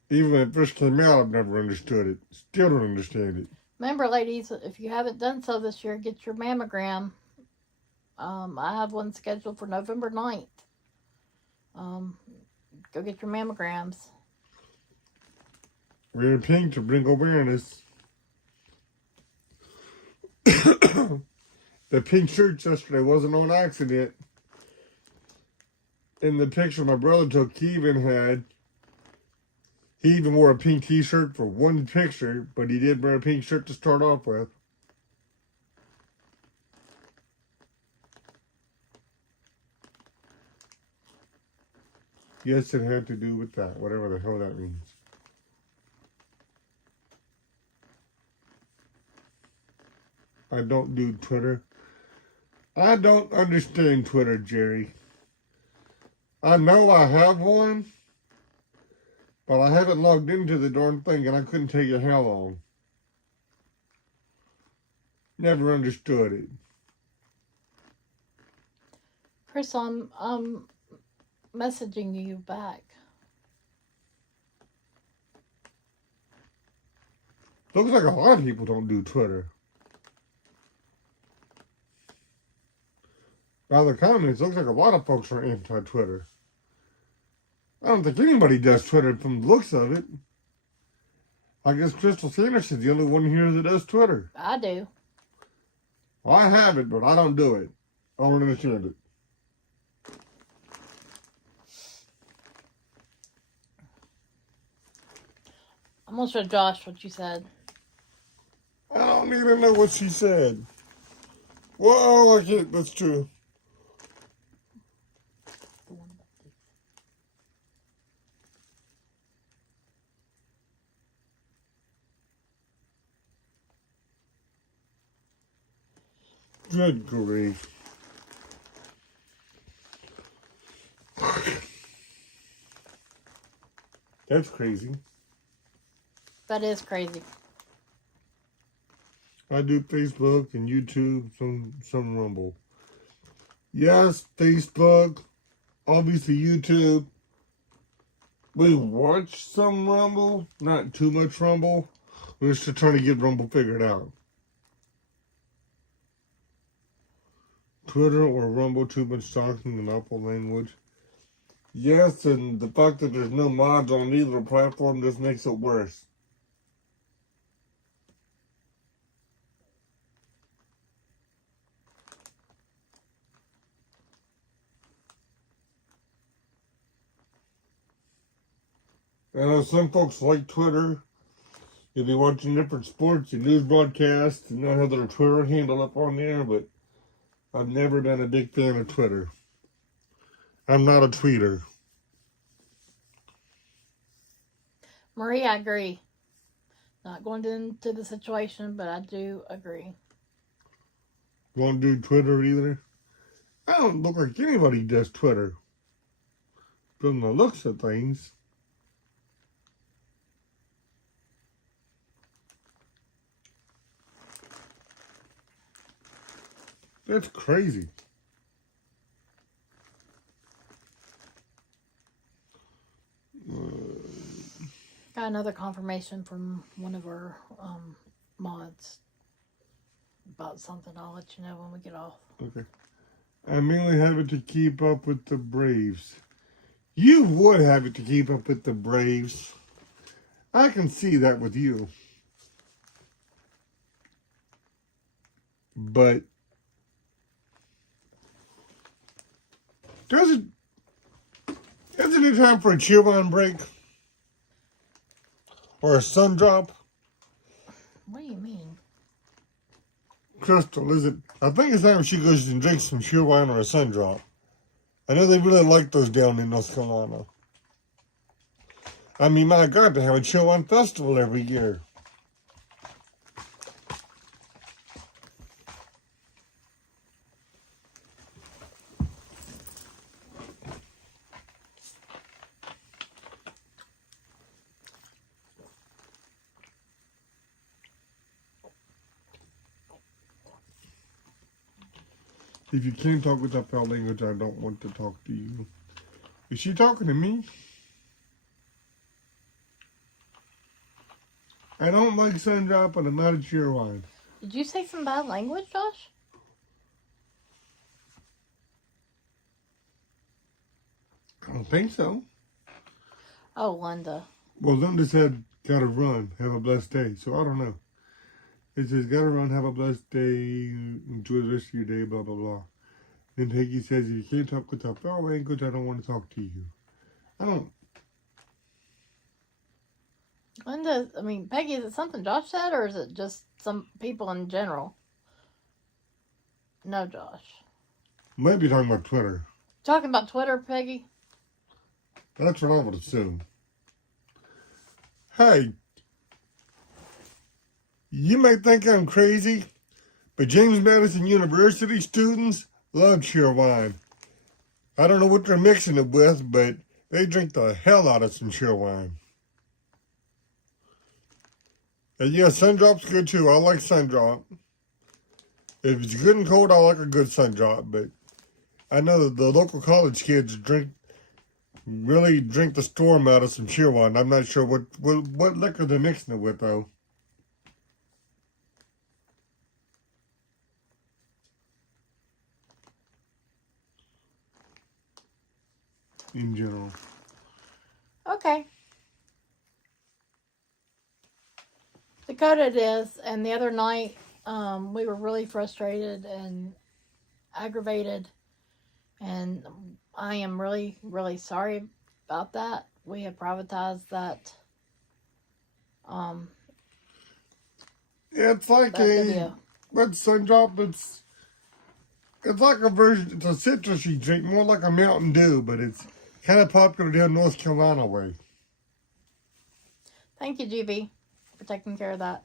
Even when it first came out, I've never understood it. Still don't understand it. Remember, ladies, if you haven't done so this year, get your mammogram. I have one scheduled for November 9th. Go get your mammograms. Wearing pink to bring awareness. The pink shirt yesterday wasn't on accident. In the picture my brother took, he even wore a pink t-shirt for one picture, but he did wear a pink shirt to start off with. Yes, it had to do with that, whatever the hell that means. I don't do Twitter. I don't understand Twitter, Jerry. I know I have one, but I haven't logged into the darn thing, and I couldn't tell you how long. Never understood it. Chris, I'm messaging you back. Looks like a lot of people don't do Twitter. By the comments, looks like a lot of folks are anti-Twitter. I don't think anybody does Twitter from the looks of it. I guess Crystal Sanderson's the only one here that does Twitter. I do. Well, I have it, but I don't do it. I don't understand it. I'm going to show Josh what you said. I don't need to know what she said. Whoa, I can't. That's true. Good grief. That's crazy. That is crazy. I do Facebook and YouTube, some Rumble. Yes, Facebook, obviously YouTube. We watch some Rumble, not too much Rumble. We're just trying to get Rumble figured out. Twitter or Rumble, too much talking and awful language. Yes, and the fact that there's no mods on either platform just makes it worse. I know some folks like Twitter. You'll be watching different sports and news broadcasts and they'll have their Twitter handle up on there, but I've never been a big fan of Twitter. I'm not a tweeter. Marie, I agree. Not going into the situation, but I do agree. You want to do Twitter either? I don't look like anybody does Twitter. From the looks of things. That's crazy. Got another confirmation from one of our mods about something. I'll let you know when we get off. Okay. I mainly have it to keep up with the Braves. You would have it to keep up with the Braves. I can see that with you. But isn't it time for a chill on break? Or a sun drop? What do you mean? Crystal, is it? I think it's time she goes and drinks some chill wine or a sun drop. I know they really like those down in North Carolina. I mean, my God, they have a chill wine festival every year. If you can't talk with that foul language, I don't want to talk to you. Is she talking to me? I don't like sun drop, and I'm not a cheer wine. Did you say some bad language, Josh? I don't think so. Oh, Linda. Well, Linda said, gotta run, have a blessed day. So I don't know. It says, gotta run, have a blessed day, enjoy the rest of your day, blah, blah, blah. Then Peggy says, if you can't talk with that foul language, I don't want to talk to you. I don't. Linda, I mean, Peggy, is it something Josh said, or is it just some people in general? No, Josh. Maybe talking about Twitter. Talking about Twitter, Peggy? That's what I would assume. Hey, you may think I'm crazy, but James Madison University students love cheer wine. I don't know what they're mixing it with, but they drink the hell out of some cheer wine. And yeah, sun drop's good too. I like sun drop. If it's good and cold, I like a good sun drop. But I know that the local college kids really drink the storm out of some cheer wine. I'm not sure what liquor they're mixing it with though. In general. Okay. Dakota it is, and the other night, we were really frustrated and aggravated, and I am really, really sorry about that. We have privatized that. It's like but sun drop. It's like a version. It's a citrusy drink, more like a Mountain Dew, but it's kind of popular down North Carolina way. Thank you, GB, for taking care of that.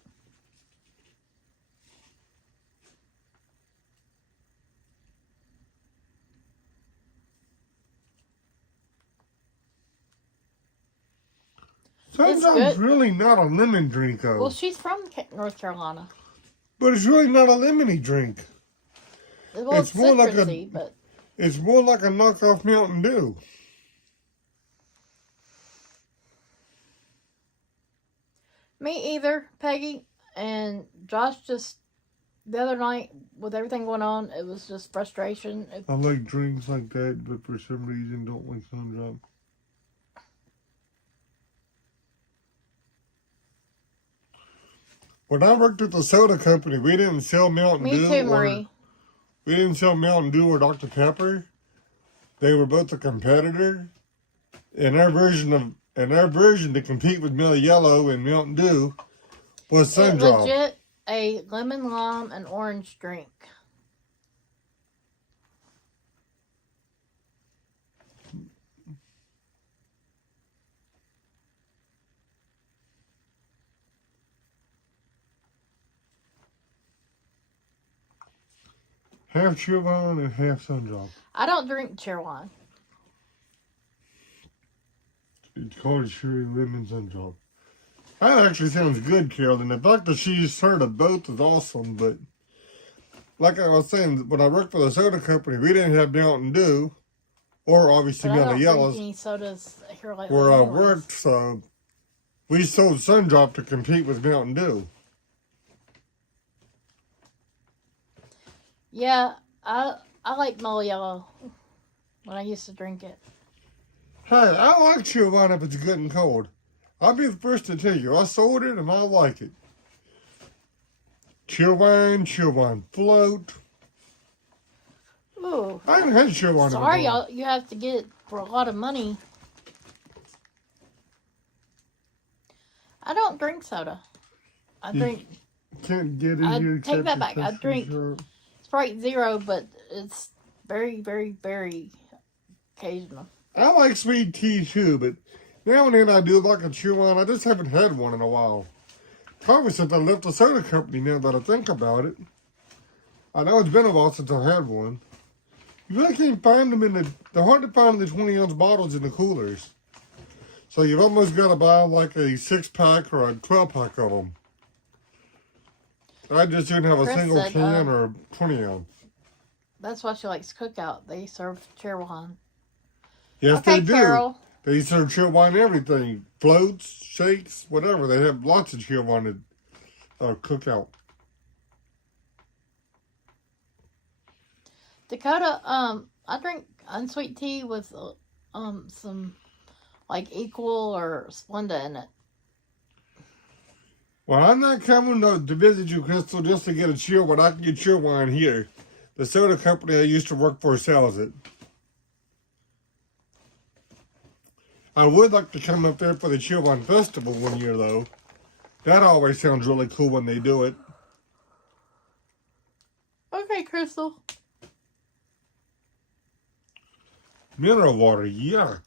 Sun drop's really not a lemon drink, though. Well, she's from North Carolina. But it's really not a lemony drink. Well, it's more citrusy, but it's more like a knockoff Mountain Dew. Me either, Peggy. And Josh just, the other night, with everything going on, it was just frustration. I like drinks like that, but for some reason don't like sun drop. When I worked at the soda company, we didn't sell Mountain Dew. Me too, Marie. We didn't sell Mountain Dew or Dr. Pepper. They were both a competitor. And our version to compete with Mellow Yellow and Mountain Dew was Sun Drop. Legit a lemon, lime, and orange drink. Half cheer wine and half sun drop. I don't drink cheer wine. It's called cherry lemon sun drop. That actually sounds good, Carol. And the fact that she's heard of both is awesome. But like I was saying, when I worked for the soda company, we didn't have Mountain Dew or obviously Mellow Yellows. Any sodas here lately. Where I worked, so we sold Sun Drop to compete with Mountain Dew. Yeah, I I like Mellow Yellow when I used to drink it. Hey, I like chill wine if it's good and cold. I'll be the first to tell you, I sold it and I like it. Chill wine float. Ooh. I haven't had chill wine. Sorry, y'all. You have to get it for a lot of money. I don't drink soda. I drink. Can't get in I here. take that back. I drink Sprite Zero, but it's very, very, very occasional. I like sweet tea too, but now and then I do like a chill wine. I just haven't had one in a while. Probably since I left the soda company, now that I think about it. I know it's been a while since I had one. You really can't find them they're hard to find in the 20-ounce bottles in the coolers. So you've almost got to buy like a 6-pack or a 12-pack of them. I just didn't have a single can or a 20-ounce. That's why she likes Cookout. They serve chill wine. Yes, okay, they do. Carol. They serve chill wine and everything. Floats, shakes, whatever. They have lots of chill wine at Cookout. Dakota, I drink unsweet tea with some like Equal or Splenda in it. Well, I'm not coming to visit you, Crystal, just to get a chill wine. I can get chill wine here. The soda company I used to work for sells it. I would like to come up there for the Chill Wine Festival one year, though. That always sounds really cool when they do it. Okay, Crystal. Mineral water, yuck.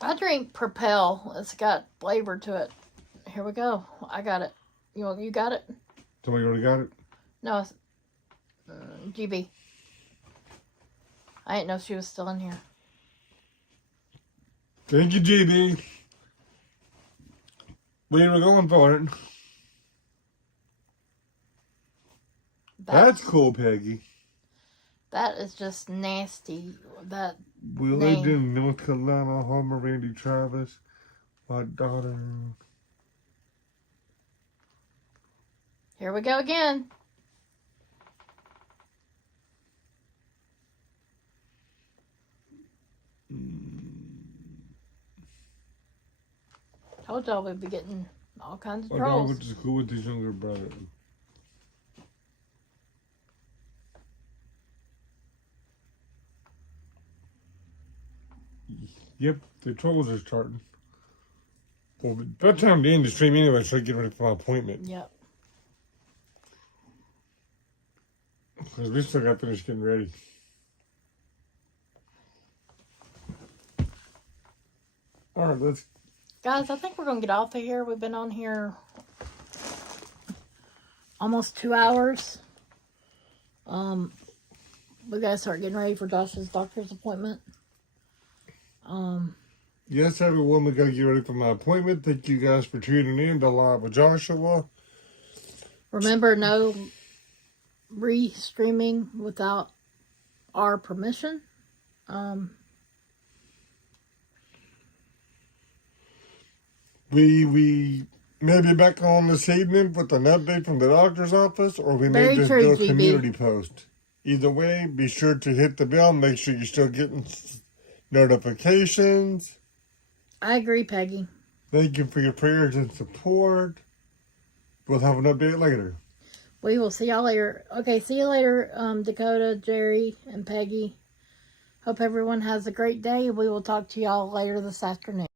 I drink Propel. It's got flavor to it. Here we go. I got it. You got it? Somebody already got it? No, it's GB. I didn't know she was still in here. Thank you, GB. We were going for it. That's cool, Peggy. That is just nasty. That we lived in North Carolina, home of Randy Travis. My daughter. Here we go again. Told y'all we'd be getting all kinds of trolls. My dog went to school with his younger brother. Yep, the trolls are starting. Well, by the time the end of the stream anyway, so I get ready for my appointment. Yep. Because we still got to finish getting ready. Alright, let's... Guys, I think we're going to get off of here. We've been on here almost 2 hours. We got to start getting ready for Josh's doctor's appointment. Yes, everyone, we got to get ready for my appointment. Thank you guys for tuning in to Live with Joshua. Remember, no re-streaming without our permission. We may be back on this evening with an update from the doctor's office, or we may just do a community post. Either way, be sure to hit the bell. Make sure you're still getting notifications. I agree, Peggy. Thank you for your prayers and support. We'll have an update later. We will see y'all later. Okay, see you later, Dakota, Jerry, and Peggy. Hope everyone has a great day. We will talk to y'all later this afternoon.